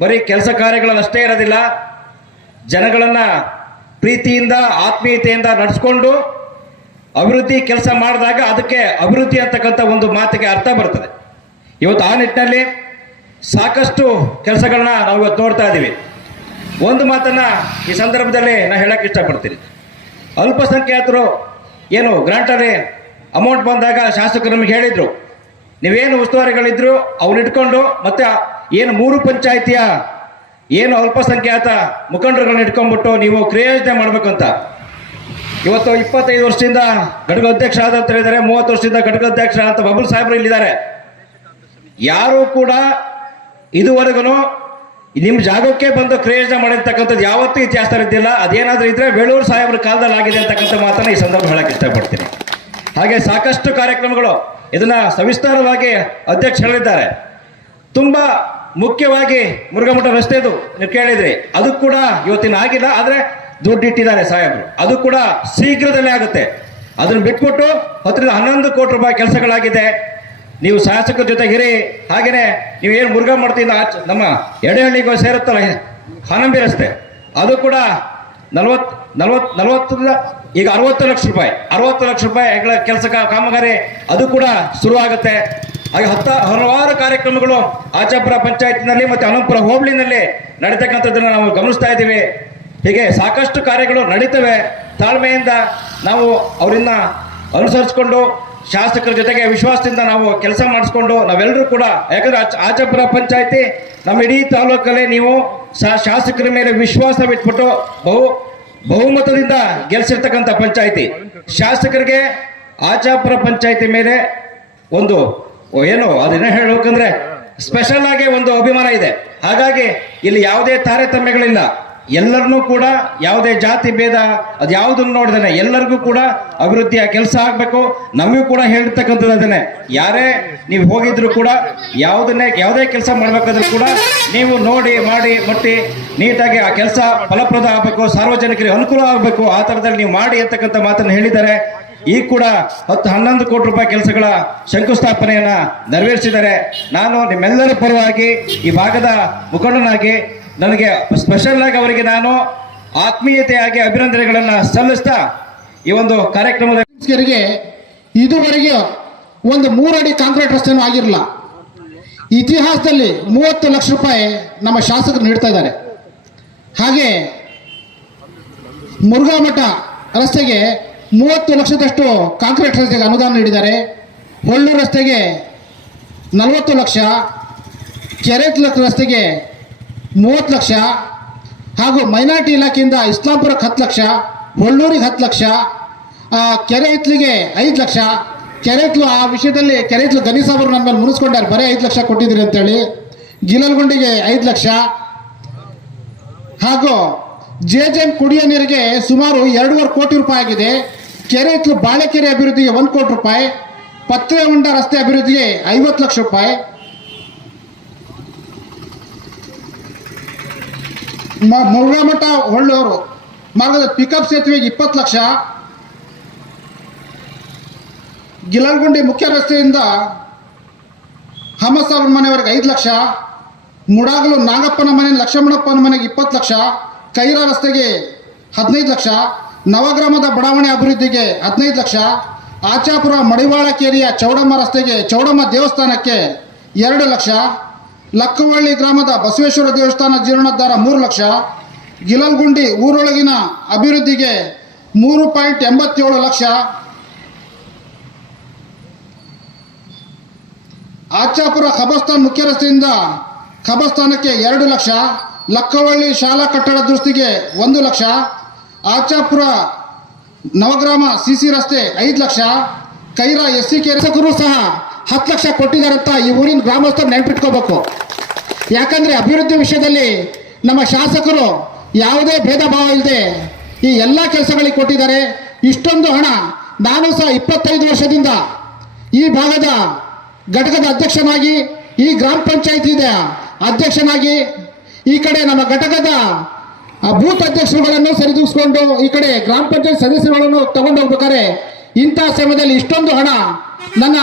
ಬರೀ ಕೆಲಸ ಕಾರ್ಯಗಳನ್ನಷ್ಟೇ ಇರೋದಿಲ್ಲ. ಜನಗಳನ್ನ ಪ್ರೀತಿಯಿಂದ, ಆತ್ಮೀಯತೆಯಿಂದ ನಡೆಸ್ಕೊಂಡು ಅಭಿವೃದ್ಧಿ ಕೆಲಸ ಮಾಡಿದಾಗ ಅದಕ್ಕೆ ಅಭಿವೃದ್ಧಿ ಅಂತಕ್ಕಂಥ ಒಂದು ಮಾತಿಗೆ ಅರ್ಥ ಬರ್ತದೆ. ಇವತ್ತು ಆ ನಿಟ್ಟಿನಲ್ಲಿ ಸಾಕಷ್ಟು ಕೆಲಸಗಳನ್ನ ನಾವು ಇವತ್ತು ನೋಡ್ತಾ ಇದ್ದೀವಿ. ಒಂದು ಮಾತನ್ನ ಈ ಸಂದರ್ಭದಲ್ಲಿ ನಾನು ಹೇಳಕ್ಕೆ ಇಷ್ಟಪಡ್ತೀನಿ. ಅಲ್ಪಸಂಖ್ಯಾತರು ಏನು ಗ್ರಾಂಟಲ್ಲಿ ಅಮೌಂಟ್ ಬಂದಾಗ ಶಾಸಕರು ನಮಗೆ ಹೇಳಿದ್ರು ನೀವೇನು ಉಸ್ತುವಾರಿಗಳಿದ್ರು ಇಟ್ಕೊಂಡು, ಮತ್ತೆ ಏನು ಮೂರು ಪಂಚಾಯಿತಿಯ ಏನು ಅಲ್ಪಸಂಖ್ಯಾತ ಮುಖಂಡರುಗಳನ್ನ ಇಟ್ಕೊಂಡ್ಬಿಟ್ಟು ನೀವು ಕ್ರಿಯೋಜನೆ ಮಾಡ್ಬೇಕಂತ. ಇವತ್ತು ಇಪ್ಪತ್ತೈದು ವರ್ಷದಿಂದ ಘಟಕ ಅಧ್ಯಕ್ಷ ಆದ ಅಂತ ಹೇಳಿದ್ದಾರೆ ಮೂವತ್ತು ವರ್ಷದಿಂದ ಘಟಕ ಅಧ್ಯಕ್ಷ ಅಂತ ಬಬುಲ್ ಸಾಹೇಬರು ಇಲ್ಲಿದ್ದಾರೆ. ಯಾರು ಕೂಡ ಇದುವರೆಗೂ ನಿಮ್ಮ ಜಾಗಕ್ಕೆ ಬಂದು ಕ್ರಿಯೋಜನೆ ಮಾಡಿರ್ತಕ್ಕಂಥದ್ದು ಯಾವತ್ತೂ ಇತಿಹಾಸ ಇದ್ದಿಲ್ಲ. ಅದೇನಾದರೂ ಇದ್ರೆ ಬೇಳೂರು ಸಾಹೇಬ್ರ ಕಾಲದಲ್ಲಿ ಆಗಿದೆ ಅಂತಕ್ಕಂಥ ಮಾತನ್ನ ಈ ಸಂದರ್ಭ ಹೇಳಕ್ಕೆ ಇಷ್ಟಪಡ್ತೀನಿ. ಹಾಗೆ ಸಾಕಷ್ಟು ಕಾರ್ಯಕ್ರಮಗಳು ಇದನ್ನ ಸವಿಸ್ತಾರವಾಗಿ ಅಧ್ಯಕ್ಷ ಹೇಳಿದ್ದಾರೆ. ತುಂಬಾ ಮುಖ್ಯವಾಗಿ ಮುರುಘಾಮಠ ರಸ್ತೆದು ನೀವು ಕೇಳಿದ್ರಿ. ಅದು ಕೂಡ ಇವತ್ತಿನ ಆಗಿಲ್ಲ, ಆದರೆ ದುಡ್ಡಿಟ್ಟಿದ್ದಾರೆ ಸಾಹೇಬರು. ಅದು ಕೂಡ ಶೀಘ್ರದಲ್ಲೇ ಆಗುತ್ತೆ. ಅದನ್ನು ಬಿಟ್ಬಿಟ್ಟು ಹತ್ತರಿಂದ ಹನ್ನೊಂದು ಕೋಟಿ ರೂಪಾಯಿ ಕೆಲಸಗಳಾಗಿದೆ. ನೀವು ಶಾಸಕರ ಜೊತೆಗಿರಿ ಹಾಗೆಯೇ ನೀವು ಏನು ಮುರುಘಾ ಆಚೆ, ನಮ್ಮ ಎಡೆಹಳ್ಳಿಗೂ ಸೇರುತ್ತಲ್ಲ, ಹಾನಂಬಿ ರಸ್ತೆ. ಅದು ಕೂಡ ನಲವತ್ ನಲವತ್ ನಲವತ್ತರಿಂದ ಈಗ ಅರವತ್ತು ಲಕ್ಷ ರೂಪಾಯಿ, ಅರವತ್ತು ಲಕ್ಷ ರೂಪಾಯಿ ಕೆಲಸ ಕಾಮಗಾರಿ ಅದು ಕೂಡ ಶುರುವಾಗುತ್ತೆ. ಹಾಗೆ ಹತ್ತ, ಹಲವಾರು ಕಾರ್ಯಕ್ರಮಗಳು ಆಚಾಪುರ ಪಂಚಾಯತ್ನಲ್ಲಿ ಮತ್ತೆ ಅನಂತಪುರ ಹೋಬಳಿನಲ್ಲಿ ನಡೀತಕ್ಕಂಥದ್ದನ್ನು ನಾವು ಗಮನಿಸ್ತಾ ಇದ್ದೀವಿ. ಹೀಗೆ ಸಾಕಷ್ಟು ಕಾರ್ಯಗಳು ನಡೀತವೆ. ತಾಳ್ಮೆಯಿಂದ ನಾವು ಅವರಿಂದ ಅನುಸರಿಸಿಕೊಂಡು ಶಾಸಕರ ಜೊತೆಗೆ ವಿಶ್ವಾಸದಿಂದ ನಾವು ಕೆಲಸ ಮಾಡಿಸ್ಕೊಂಡು ನಾವೆಲ್ಲರೂ ಕೂಡ, ಯಾಕಂದ್ರೆ ಆಚ- ಆಚಾಪುರ ಪಂಚಾಯತಿ ನಮ್ಮ ಇಡೀ ತಾಲೂಕಲ್ಲೇ ನೀವು ಶಾಸಕರ ಮೇಲೆ ವಿಶ್ವಾಸ ಬಿಟ್ಬಿಟ್ಟು ಬಹು ಬಹುಮತದಿಂದ ಗೆಲ್ಸಿರ್ತಕ್ಕಂಥ ಪಂಚಾಯಿತಿ. ಶಾಸಕರಿಗೆ ಆಚಾಪುರ ಪಂಚಾಯಿತಿ ಮೇಲೆ ಒಂದು ಏನು ಅದನ್ನ ಹೇಳಬೇಕಂದ್ರೆ ಸ್ಪೆಷಲ್ ಆಗಿ ಒಂದು ಅಭಿಮಾನ ಇದೆ. ಹಾಗಾಗಿ ಇಲ್ಲಿ ಯಾವುದೇ ತಾರತಮ್ಯಗಳಿಲ್ಲ. ಎಲ್ಲರನ್ನೂ ಕೂಡ ಯಾವುದೇ ಜಾತಿ ಭೇದ ಅದು ಯಾವುದನ್ನು ನೋಡಿದಾನೆ ಎಲ್ಲರಿಗೂ ಕೂಡ ಅಭಿವೃದ್ಧಿಯ ಕೆಲಸ ಆಗಬೇಕು. ನಮಗೂ ಕೂಡ ಹೇಳ್ತಕ್ಕಂಥದ್ದು ಅದನ್ನೇ ಯಾರೇ ನೀವು ಹೋಗಿದ್ರು ಕೂಡ ಯಾವುದನ್ನೇ, ಯಾವುದೇ ಕೆಲಸ ಮಾಡಬೇಕಾದ್ರೂ ಕೂಡ ನೀವು ನೋಡಿ, ಮಾಡಿ, ಮುಟ್ಟಿ, ನೀಟಾಗಿ ಆ ಕೆಲಸ ಫಲಪ್ರದ ಆಗಬೇಕು, ಸಾರ್ವಜನಿಕರಿಗೆ ಅನುಕೂಲ ಆಗಬೇಕು, ಆ ಥರದಲ್ಲಿ ನೀವು ಮಾಡಿ ಅಂತಕ್ಕಂಥ ಮಾತನ್ನು ಹೇಳಿದ್ದಾರೆ ಈ ಕೂಡ ಹತ್ತು ಹನ್ನೊಂದು ಕೋಟಿ ರೂಪಾಯಿ ಕೆಲಸಗಳ ಶಂಕುಸ್ಥಾಪನೆಯನ್ನು ನೆರವೇರಿಸಿದ್ದಾರೆ ನಾನು ನಿಮ್ಮೆಲ್ಲರ ಪರವಾಗಿ ಈ ಭಾಗದ ಮುಖಂಡನಾಗಿ ನನಗೆ ಸ್ಪೆಷಲ್ ಆಗಿ ಅವರಿಗೆ ನಾನು ಆತ್ಮೀಯತೆಯಾಗಿ ಅಭಿನಂದನೆಗಳನ್ನು ಸಲ್ಲಿಸ್ತಾ ಈ ಒಂದು ಕಾರ್ಯಕ್ರಮದ ಇದುವರೆಗೆ ಒಂದು ಮೂರಡಿ ಕಾಂಕ್ರೀಟ್ ರಸ್ತೆನೂ ಆಗಿರಲಿಲ್ಲ. ಇತಿಹಾಸದಲ್ಲಿ ಮೂವತ್ತು ಲಕ್ಷ ರೂಪಾಯಿ ನಮ್ಮ ಶಾಸಕರು ನೀಡ್ತಾ ಇದ್ದಾರೆ. ಹಾಗೆ ಮುರುಘಾ ಮಠ ರಸ್ತೆಗೆ ಮೂವತ್ತು ಲಕ್ಷದಷ್ಟು ಕಾಂಕ್ರೀಟ್ ರಸ್ತೆಗೆ ಅನುದಾನ ನೀಡಿದ್ದಾರೆ. ಹೊಳ್ಳು ರಸ್ತೆಗೆ ನಲವತ್ತು ಲಕ್ಷ, ಕೆರೆ ರಸ್ತೆಗೆ ಮೂವತ್ತು ಲಕ್ಷ ಹಾಗೂ ಮೈನಾರಿಟಿ ಇಲಾಖೆಯಿಂದ ಇಸ್ಲಾಂಪುರಕ್ಕೆ ಹತ್ತು ಲಕ್ಷ, ಹೊಳ್ಳೂರಿಗೆ ಹತ್ತು ಲಕ್ಷ ಕೆರೆ ಹಿತ್ಲಿಗೆ ಐದು ಲಕ್ಷ, ಕೆರೆ ಹಿತ್ಲು ಆ ವಿಷಯದಲ್ಲಿ ಕೆರೆ ಗಣೇಶ್ ಅವರು ನನ್ನ ಮೇಲೆ ಮುನಿಸ್ಕೊಂಡಾರೆ, ಬರೀ ಐದು ಲಕ್ಷ ಕೊಟ್ಟಿದ್ದೀರಿ ಅಂತೇಳಿ. ಗಿಲಲ್ಗುಂಡಿಗೆ ಐದು ಲಕ್ಷ ಹಾಗೂ ಜೆ ಜೆ ಎಂ ಕುಡಿಯೋ ನೀರಿಗೆ ಸುಮಾರು ಎರಡೂವರೆ ಕೋಟಿ ರೂಪಾಯಿ ಆಗಿದೆ. ಕೆರೆ ಹಿತ್ಲು ಬಾಳೆಕೆರೆ ಅಭಿವೃದ್ಧಿಗೆ ಒಂದು ಕೋಟಿ ರೂಪಾಯಿ, ಪತ್ರೆ ಹೊಂಡ ರಸ್ತೆ ಅಭಿವೃದ್ಧಿಗೆ ಐವತ್ತು ಲಕ್ಷ ರೂಪಾಯಿ. ಮುರುಘಾಮಠ ಹೊಳ್ಳೂರು ಮಾರ್ಗದ ಪಿಕಪ್ ಸೇತುವೆಗೆ ಇಪ್ಪತ್ತು ಲಕ್ಷ. ಗಿಲಲ್ಗುಂಡಿ ಮುಖ್ಯ ರಸ್ತೆಯಿಂದ ಹಮಸಾಬ್ ಮನೆಯವರೆಗೆ ಐದು ಲಕ್ಷ. ಮುಡಾಗಲು ನಾಗಪ್ಪನ ಮನೆ, ಲಕ್ಷ್ಮಣಪ್ಪನ ಮನೆಗೆ ಇಪ್ಪತ್ತು ಲಕ್ಷ. ಕೈರಾ ರಸ್ತೆಗೆ ಹದಿನೈದು ಲಕ್ಷ. ನವಗ್ರಾಮದ ಬಡಾವಣೆ ಅಭಿವೃದ್ಧಿಗೆ ಹದಿನೈದು ಲಕ್ಷ. ಆಚಾಪುರ ಮಡಿವಾಳ ಕೇರಿಯ ಚೌಡಮ್ಮ ರಸ್ತೆಗೆ ಚೌಡಮ್ಮ ದೇವಸ್ಥಾನಕ್ಕೆ ಎರಡು ಲಕ್ಷ. ಲಕ್ಕವಳ್ಳಿ ಗ್ರಾಮದ ಬಸವೇಶ್ವರ ದೇವಸ್ಥಾನ ಜೀರ್ಣೋದ್ಧಾರ ಮೂರು ಲಕ್ಷ, ಗಿಲಲ್ಗುಂಡಿ ಊರೊಳಗಿನ ಅಭಿವೃದ್ಧಿಗೆ ಮೂರು ಪಾಯಿಂಟ್ ಎಂಬತ್ತೇಳು ಲಕ್ಷ. ಆಚಾಪುರ ಖಬಸ್ತಾನ್ ಮುಖ್ಯ ರಸ್ತೆಯಿಂದ ಖಬಸ್ತಾನಕ್ಕೆ ಎರಡು ಲಕ್ಷ, ಲಕ್ಕವಳ್ಳಿ ಶಾಲಾ ಕಟ್ಟಡ ದುರಸ್ತಿಗೆ ಒಂದು ಲಕ್ಷ, ಆಚಾಪುರ ನವಗ್ರಾಮ ಸಿ ಸಿ ರಸ್ತೆ ಐದು ಲಕ್ಷ, ಕೈರಾ ಎಸ್ ಸಿ ಕೆಲಸಕರು ಸಹ ಹತ್ತು ಲಕ್ಷ ಕೊಟ್ಟಿದ್ದಾರಂತ ಈ ಊರಿನ ಗ್ರಾಮಸ್ಥರು ನೆನ್ಪಿಟ್ಕೋಬೇಕು ಯಾಕಂದರೆ ಅಭಿವೃದ್ಧಿ ವಿಷಯದಲ್ಲಿ ನಮ್ಮ ಶಾಸಕರು ಯಾವುದೇ ಭೇದ ಭಾವ ಇಲ್ಲದೆ ಈ ಎಲ್ಲ ಕೆಲಸಗಳಿಗೆ ಕೊಟ್ಟಿದ್ದಾರೆ. ಇಷ್ಟೊಂದು ಹಣ ನಾನು ಸಹ ಇಪ್ಪತ್ತೈದು ವರ್ಷದಿಂದ ಈ ಭಾಗದ ಘಟಕದ ಅಧ್ಯಕ್ಷನಾಗಿ, ಈ ಗ್ರಾಮ ಪಂಚಾಯತಿದ ಅಧ್ಯಕ್ಷನಾಗಿ, ಈ ಕಡೆ ನಮ್ಮ ಘಟಕದ ಬೂತ್ ಅಧ್ಯಕ್ಷರುಗಳನ್ನು ಸರಿದೂಗಿಸ್ಕೊಂಡು, ಈ ಕಡೆ ಗ್ರಾಮ ಪಂಚಾಯತ್ ಸದಸ್ಯರುಗಳನ್ನು ತಗೊಂಡು ಹೋಗ್ಬೇಕಾದ್ರೆ ಇಂತಹ ಸಮಯದಲ್ಲಿ ಇಷ್ಟೊಂದು ಹಣ ನನ್ನ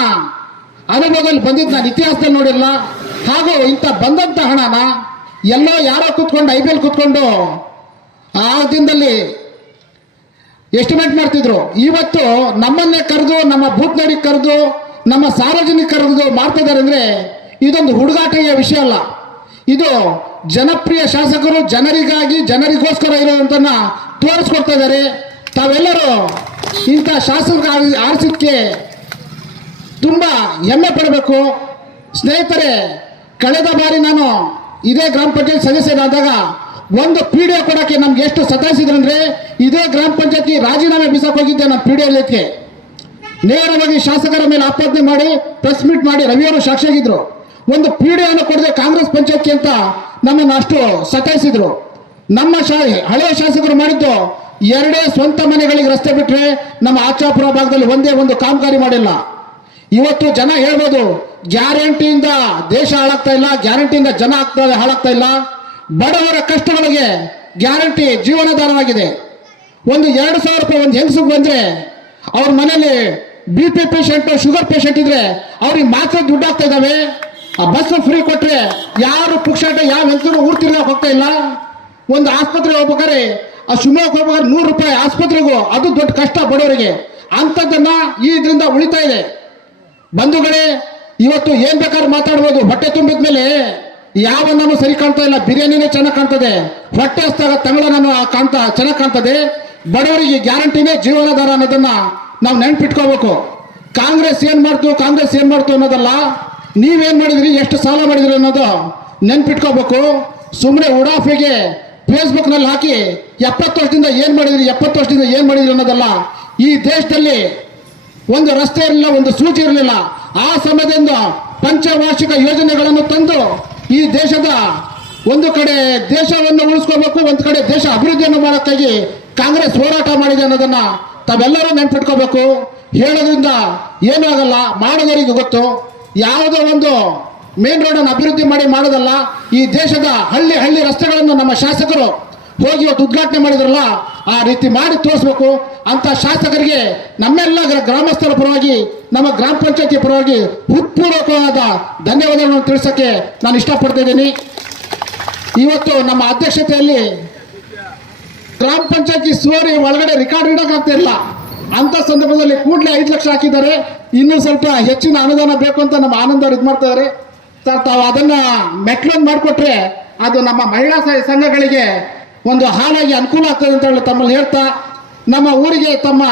ಅನುಭವದಲ್ಲಿ ಬಂದಿದ್ದು ನಾನು ಇತಿಹಾಸದಲ್ಲಿ ನೋಡಿಲ್ಲ ಹಾಗೂ ಇಂಥ ಬಂದಂಥ ಹಣನ ಎಲ್ಲೋ ಯಾರೋ ಕೂತ್ಕೊಂಡು ಐ ಪಿ ಎಲ್ ಕೂತ್ಕೊಂಡು ಆ ದಿನದಲ್ಲಿ ಎಸ್ಟಿಮೇಟ್ ಮಾಡ್ತಿದ್ರು. ಇವತ್ತು ನಮ್ಮನ್ನೇ ಕರೆದು, ನಮ್ಮ ಬೂತ್ ನಡಿ ಕರೆದು, ನಮ್ಮ ಸಾರ್ವಜನಿಕ ಕರೆದು ಮಾಡ್ತಿದ್ದಾರೆ ಅಂದ್ರೆ ಇದೊಂದು ಹುಡುಗಾಟೆಯ ವಿಷಯ ಅಲ್ಲ. ಇದು ಜನಪ್ರಿಯ ಶಾಸಕರು ಜನರಿಗಾಗಿ, ಜನರಿಗೋಸ್ಕರ ಇರುವಂತನ್ನ ತೋರಿಸ್ಕೊಡ್ತಾ ಇದ್ದಾರೆ. ತಾವೆಲ್ಲರೂ ಇಂಥ ಶಾಸಕರು ಆರಿ- ಆರಿಸಿದ್ದಕ್ಕೆ ತುಂಬ ಹೆಮ್ಮೆ ಪಡಬೇಕು. ಸ್ನೇಹಿತರೆ, ಕಳೆದ ಬಾರಿ ನಾನು ಇದೇ ಗ್ರಾಮ ಪಂಚಾಯತ್ ಸದಸ್ಯರಾದಾಗ ಒಂದು ಪಿ ಡಿ ಒ ಕೊಡೋಕ್ಕೆ ನಮ್ಗೆ ಎಷ್ಟು ಸತಾಯಿಸಿದ್ರಂದ್ರೆ ಇದೇ ಗ್ರಾಮ ಪಂಚಾಯತಿ ರಾಜೀನಾಮೆ ಬಿಸಾಕ್ ಹೋಗಿದ್ದೆ ನಾನು ಪಿ ಡಿ ಒಲಿಕ್ಕೆ ನೇರವಾಗಿ ಶಾಸಕರ ಮೇಲೆ ಆಪಾದನೆ ಮಾಡಿ ಪ್ರೆಸ್ ಮೀಟ್ ಮಾಡಿ ರವಿಯವರು ಸಾಕ್ಷಿಯಾಗಿದ್ರು ಒಂದು ಪಿ ಡಿ ಒನ ಕೊಡದೆ ಕಾಂಗ್ರೆಸ್ ಪಂಚಾಯತ್ಗೆ ಅಂತ ನಮ್ಮನ್ನು ಅಷ್ಟು ಸತಾಯಿಸಿದ್ರು. ನಮ್ಮ ಶಾ, ಹಳೆಯ ಶಾಸಕರು ಮಾಡಿದ್ದು ಎರಡೇ ಸ್ವಂತ ಮನೆಗಳಿಗೆ ರಸ್ತೆ ಬಿಟ್ಟರೆ ನಮ್ಮ ಆಚಾಪುರ ಭಾಗದಲ್ಲಿ ಒಂದೇ ಒಂದು ಕಾಮಗಾರಿ ಮಾಡಿಲ್ಲ. ಇವತ್ತು ಜನ ಹೇಳ್ಬೋದು, ಗ್ಯಾರಂಟಿಯಿಂದ ದೇಶ ಹಾಳಾಗ್ತಾ ಇಲ್ಲ, ಗ್ಯಾರಂಟಿಯಿಂದ ಜನ ಆಗ್ತಾ ಹಾಳಾಗ್ತಾ ಇಲ್ಲ. ಬಡವರ ಕಷ್ಟಗಳಿಗೆ ಗ್ಯಾರಂಟಿ ಜೀವನಾಧಾರವಾಗಿದೆ. ಒಂದು ಎರಡು ಸಾವಿರ ರೂಪಾಯಿ ಒಂದು ಹೆಂಗಸಿಗೆ ಬಂದ್ರೆ, ಅವ್ರ ಮನೇಲಿ B P patient sugar patient ಇದ್ರೆ ಅವ್ರಿಗೆ ಮಾತ್ರ ದುಡ್ಡು ಆಗ್ತಾ ಇದಾವೆ ಆ ಬಸ್ ಫ್ರೀ ಕೊಟ್ರೆ ಯಾರು ಪುಕ್ಷಾಟ ಯಾವ ಹೆಂಗಸರು ಊರ್ತಿರ್ಲ ಹೋಗ್ತಾ ಇಲ್ಲ. ಒಂದು ಆಸ್ಪತ್ರೆಗೆ ಹೋಗ್ಬೇಕಾದ್ರೆ, ಆ ಶಿವಮೊಗ್ಗ ಹೋಗ್ಬೇಕಾದ್ರೆ ನೂರು ರೂಪಾಯಿ ಆಸ್ಪತ್ರೆಗೂ ಅದು ದೊಡ್ಡ ಕಷ್ಟ ಬಡವರಿಗೆ. ಅಂಥದ್ದನ್ನ ಈ ಇದರಿಂದ ಉಳಿತಾ ಇದೆ. ಬಂಧುಗಳೇ, ಇವತ್ತು ಏನ್ ಬೇಕಾದ್ರೂ ಮಾತಾಡ್ಬೋದು. ಹೊಟ್ಟೆ ತುಂಬಿದ ಮೇಲೆ ಯಾವ ನಾನು ಸರಿ ಕಾಣ್ತಾ ಇಲ್ಲ. ಬಿರಿಯಾನಿನೇ ಚೆನ್ನಾಗಿ ಕಾಣ್ತದೆ. ಹೊಟ್ಟೆ ಹಸ್ತಾಗ ತಂಗಳ ನಾನು ಕಾಣ್ತಾ, ಚೆನ್ನಾಗಿ ಕಾಣ್ತದೆ. ಬಡವರಿಗೆ ಗ್ಯಾರಂಟಿನೇ ಜೀವನಾಧಾರ ಅನ್ನೋದನ್ನ ನಾವು ನೆನ್ಪಿಟ್ಕೋಬೇಕು. ಕಾಂಗ್ರೆಸ್ ಏನ್ ಮಾಡ್ತು, ಕಾಂಗ್ರೆಸ್ ಏನ್ ಮಾಡ್ತು ಅನ್ನೋದಲ್ಲ, ನೀವೇನ್ ಮಾಡಿದ್ರಿ, ಎಷ್ಟು ಸಾಲ ಮಾಡಿದ್ರಿ ಅನ್ನೋದು ನೆನ್ಪಿಟ್ಕೋಬೇಕು. ಸುಮ್ಮನೆ ಉಡಾಫೆಗೆ ಫೇಸ್ಬುಕ್ನಲ್ಲಿ ಹಾಕಿ ಎಪ್ಪತ್ತು ವರ್ಷದಿಂದ ಏನ್ ಮಾಡಿದ್ರಿ, ಎಪ್ಪತ್ತು ವರ್ಷದಿಂದ ಏನ್ ಮಾಡಿದ್ರಿ ಅನ್ನೋದಲ್ಲ, ಈ ದೇಶದಲ್ಲಿ ಒಂದು ರಸ್ತೆ ಇರಲಿಲ್ಲ, ಒಂದು ಸೂಚಿ ಇರಲಿಲ್ಲ. ಆ ಸಮಯದಿಂದ ಪಂಚವಾರ್ಷಿಕ ಯೋಜನೆಗಳನ್ನು ತಂದು ಈ ದೇಶದ ಒಂದು ಕಡೆ ದೇಶವನ್ನು ಉಳಿಸ್ಕೋಬೇಕು, ಒಂದು ಕಡೆ ದೇಶ ಅಭಿವೃದ್ಧಿಯನ್ನು ಮಾಡೋಕ್ಕಾಗಿ ಕಾಂಗ್ರೆಸ್ ಹೋರಾಟ ಮಾಡಿದೆ ಅನ್ನೋದನ್ನ ತಾವೆಲ್ಲರೂ ನೆನ್ಪಿಟ್ಕೋಬೇಕು. ಹೇಳೋದ್ರಿಂದ ಏನೂ ಆಗಲ್ಲ, ಮಾಡೋದವರಿಗೆ ಗೊತ್ತು. ಯಾವುದೋ ಒಂದು ಮೇನ್ ರೋಡನ್ನು ಅಭಿವೃದ್ಧಿ ಮಾಡಿ ಮಾಡೋದಲ್ಲ, ಈ ದೇಶದ ಹಳ್ಳಿ ಹಳ್ಳಿ ರಸ್ತೆಗಳನ್ನು ನಮ್ಮ ಶಾಸಕರು ಹೋಗಿ ಇವತ್ತು ಉದ್ಘಾಟನೆ ಮಾಡಿದ್ರಲ್ಲ, ಆ ರೀತಿ ಮಾಡಿ ತೋರಿಸ್ಬೇಕು ಅಂತ ಶಾಸಕರಿಗೆ ನಮ್ಮೆಲ್ಲ ಗ್ರ- ಗ್ರಾಮಸ್ಥರ ಪರವಾಗಿ, ನಮ್ಮ ಗ್ರಾಮ ಪಂಚಾಯತಿ ಪರವಾಗಿ ಹೃತ್ಪೂರ್ವಕವಾದ ಧನ್ಯವಾದಗಳನ್ನು ತಿಳಿಸೋಕ್ಕೆ ನಾನು ಇಷ್ಟಪಡ್ತಾ ಇದ್ದೀನಿ. ಇವತ್ತು ನಮ್ಮ ಅಧ್ಯಕ್ಷತೆಯಲ್ಲಿ ಗ್ರಾಮ ಪಂಚಾಯತಿ ಸುವರಿ ಒಳಗಡೆ ರೆಕಾರ್ಡ್ ಇಡೋಕ್ಕಾಗ್ತಾ ಇಲ್ಲ. ಅಂತ ಸಂದರ್ಭದಲ್ಲಿ ಕೂಡಲೇ ಐದು ಲಕ್ಷ ಹಾಕಿದ್ದಾರೆ. ಇನ್ನೂ ಸ್ವಲ್ಪ ಹೆಚ್ಚಿನ ಅನುದಾನ ಬೇಕು ಅಂತ ನಮ್ಮ ಆನಂದ್ ಅವರು ಇದು ಮಾಡ್ತಾ ಇದ್ದಾರೆ ತಾವು ಅದನ್ನ ಮೆಟ್ಲೊಂದು ಮಾಡಿಕೊಟ್ರೆ ಅದು ನಮ್ಮ ಮಹಿಳಾ ಸಂಘಗಳಿಗೆ ಒಂದು ಹಾಲಾಗಿ ಅನುಕೂಲ ಆಗ್ತದೆ ಅಂತ ಹೇಳಿ ತಮ್ಮಲ್ಲಿ ಹೇಳ್ತಾ ನಮ್ಮ ಊರಿಗೆ ತಮ್ಮ